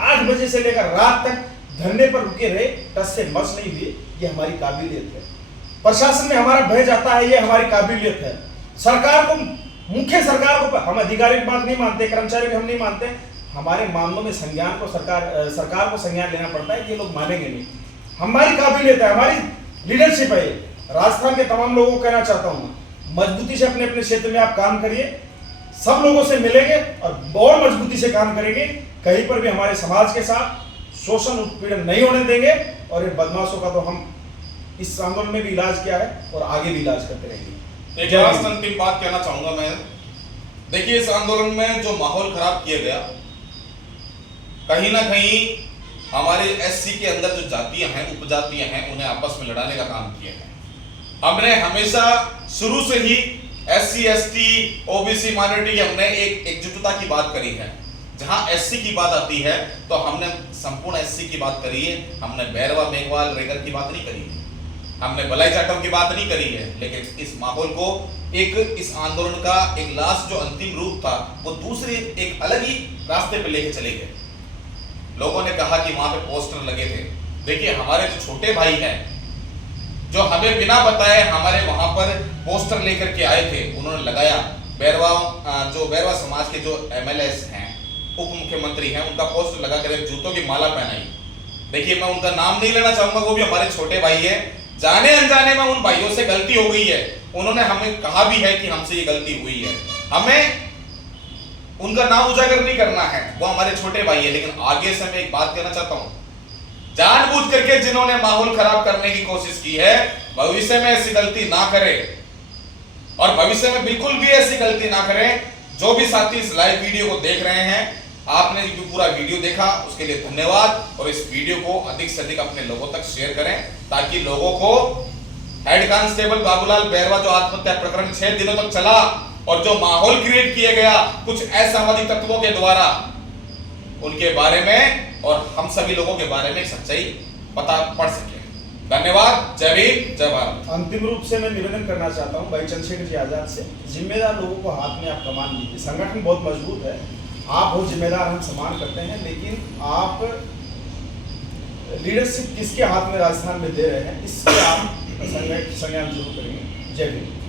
8 बजे से लेकर रात तक धरने पर रुके रहे, टस से मस नहीं हुए, ये हमारी काबिलियत है। प्रशासन में हमारा भय जाता है, ये हमारी काबिलियत है। सरकार को, मुख्य सरकार को, हम अधिकारी की बात नहीं मानते, कर्मचारी भी हम नहीं मानते, हमारे मामलों में संज्ञान को सरकार को संज्ञान लेना पड़ता है, ये लोग मानेंगे नहीं। हमारी काबिलियत है, हमारी लीडरशिप है। राजस्थान के तमाम लोगों को कहना चाहता हूं, मजबूती से अपने अपने क्षेत्र में आप काम करिए, सब लोगों से मिलेंगे और मजबूती से काम करेंगे। कहीं पर भी हमारे समाज के साथ शोषण, उत्पीड़न नहीं होने देंगे, और इन बदमाशों का तो हम इस आंदोलन में भी इलाज किया है और आगे भी इलाज करते रहेंगे। एक लास्ट अंतिम बात कहना चाहूंगा मैं, देखिए इस आंदोलन में जो माहौल खराब किया गया, कहीं ना कहीं हमारे एससी के अंदर जो जातियां हैं, उपजातियां हैं, उन्हें आपस में लड़ाने का काम किया है। हमने हमेशा शुरू से ही एससी, एसटी, ओबीसी, माइनॉरिटी की हमने एक एकजुटता की बात करी है। जहां एससी की बात आती है तो हमने संपूर्ण एससी की बात करी है, हमने बैरवा मेघवाल रेगर की बात नहीं करी है, हमने बलाई जाटव की बात नहीं करी है। लेकिन इस माहौल को इस आंदोलन का एक लास्ट जो अंतिम रूप था वो दूसरे एक अलग ही रास्ते पे लेके चले गए। लोगों ने कहा कि वहां पे पोस्टर लगे थे। देखिए हमारे जो छोटे भाई हैं जो हमें बिना बताए हमारे वहां पर पोस्टर लेकर के आए थे, उन्होंने लगाया। बैरवा समाज के जो एमएलएस हैं, उप मुख्यमंत्री हैं, उनका पोस्टर लगा कर जूतों की माला पहनाई। देखिए मैं उनका नाम नहीं लेना चाहूंगा, वो भी हमारे छोटे भाई है। जाने अनजाने में उन भाइयों से गलती हो गई है, उन्होंने हमें कहा भी है कि हमसे ये गलती हुई है, हमें उनका नाम उजागर नहीं करना है, वो हमारे छोटे भाई है। लेकिन आगे से मैं एक बात कहना चाहता हूं, जानबूझ करके जिन्होंने माहौल खराब करने की कोशिश की है, भविष्य में ऐसी गलती ना करें और भविष्य में बिल्कुल भी ऐसी गलती ना करें। जो भी साथी इस लाइव वीडियो को देख रहे हैं, आपने जो पूरा वीडियो देखा उसके लिए धन्यवाद, और इस वीडियो को अधिक से अधिक अपने लोगों तक शेयर करें ताकि लोगों को हेड कांस्टेबल बाबूलाल बैरवा जो आत्महत्या प्रकरण 6 दिनों तक चला और जो माहौल क्रिएट किया गया कुछ असामाजिक तत्वों के द्वारा, उनके बारे में और हम सभी लोगों के बारे में सच्चाई पता पड़ सके। धन्यवाद। जय भीम, जय भारत। अंतिम रूप से मैं निवेदन करना चाहता हूं भाई चंद्रशेखर जी आजाद से, जिम्मेदार लोगों को हाथ में आप कमान लीजिए। संगठन बहुत मजबूत है, आप बहुत जिम्मेदार, हम सम्मान करते हैं, लेकिन आप लीडरशिप किसके हाथ में राजस्थान में दे रहे हैं, इससे आप संज्ञान जरूर करेंगे। जय भीम।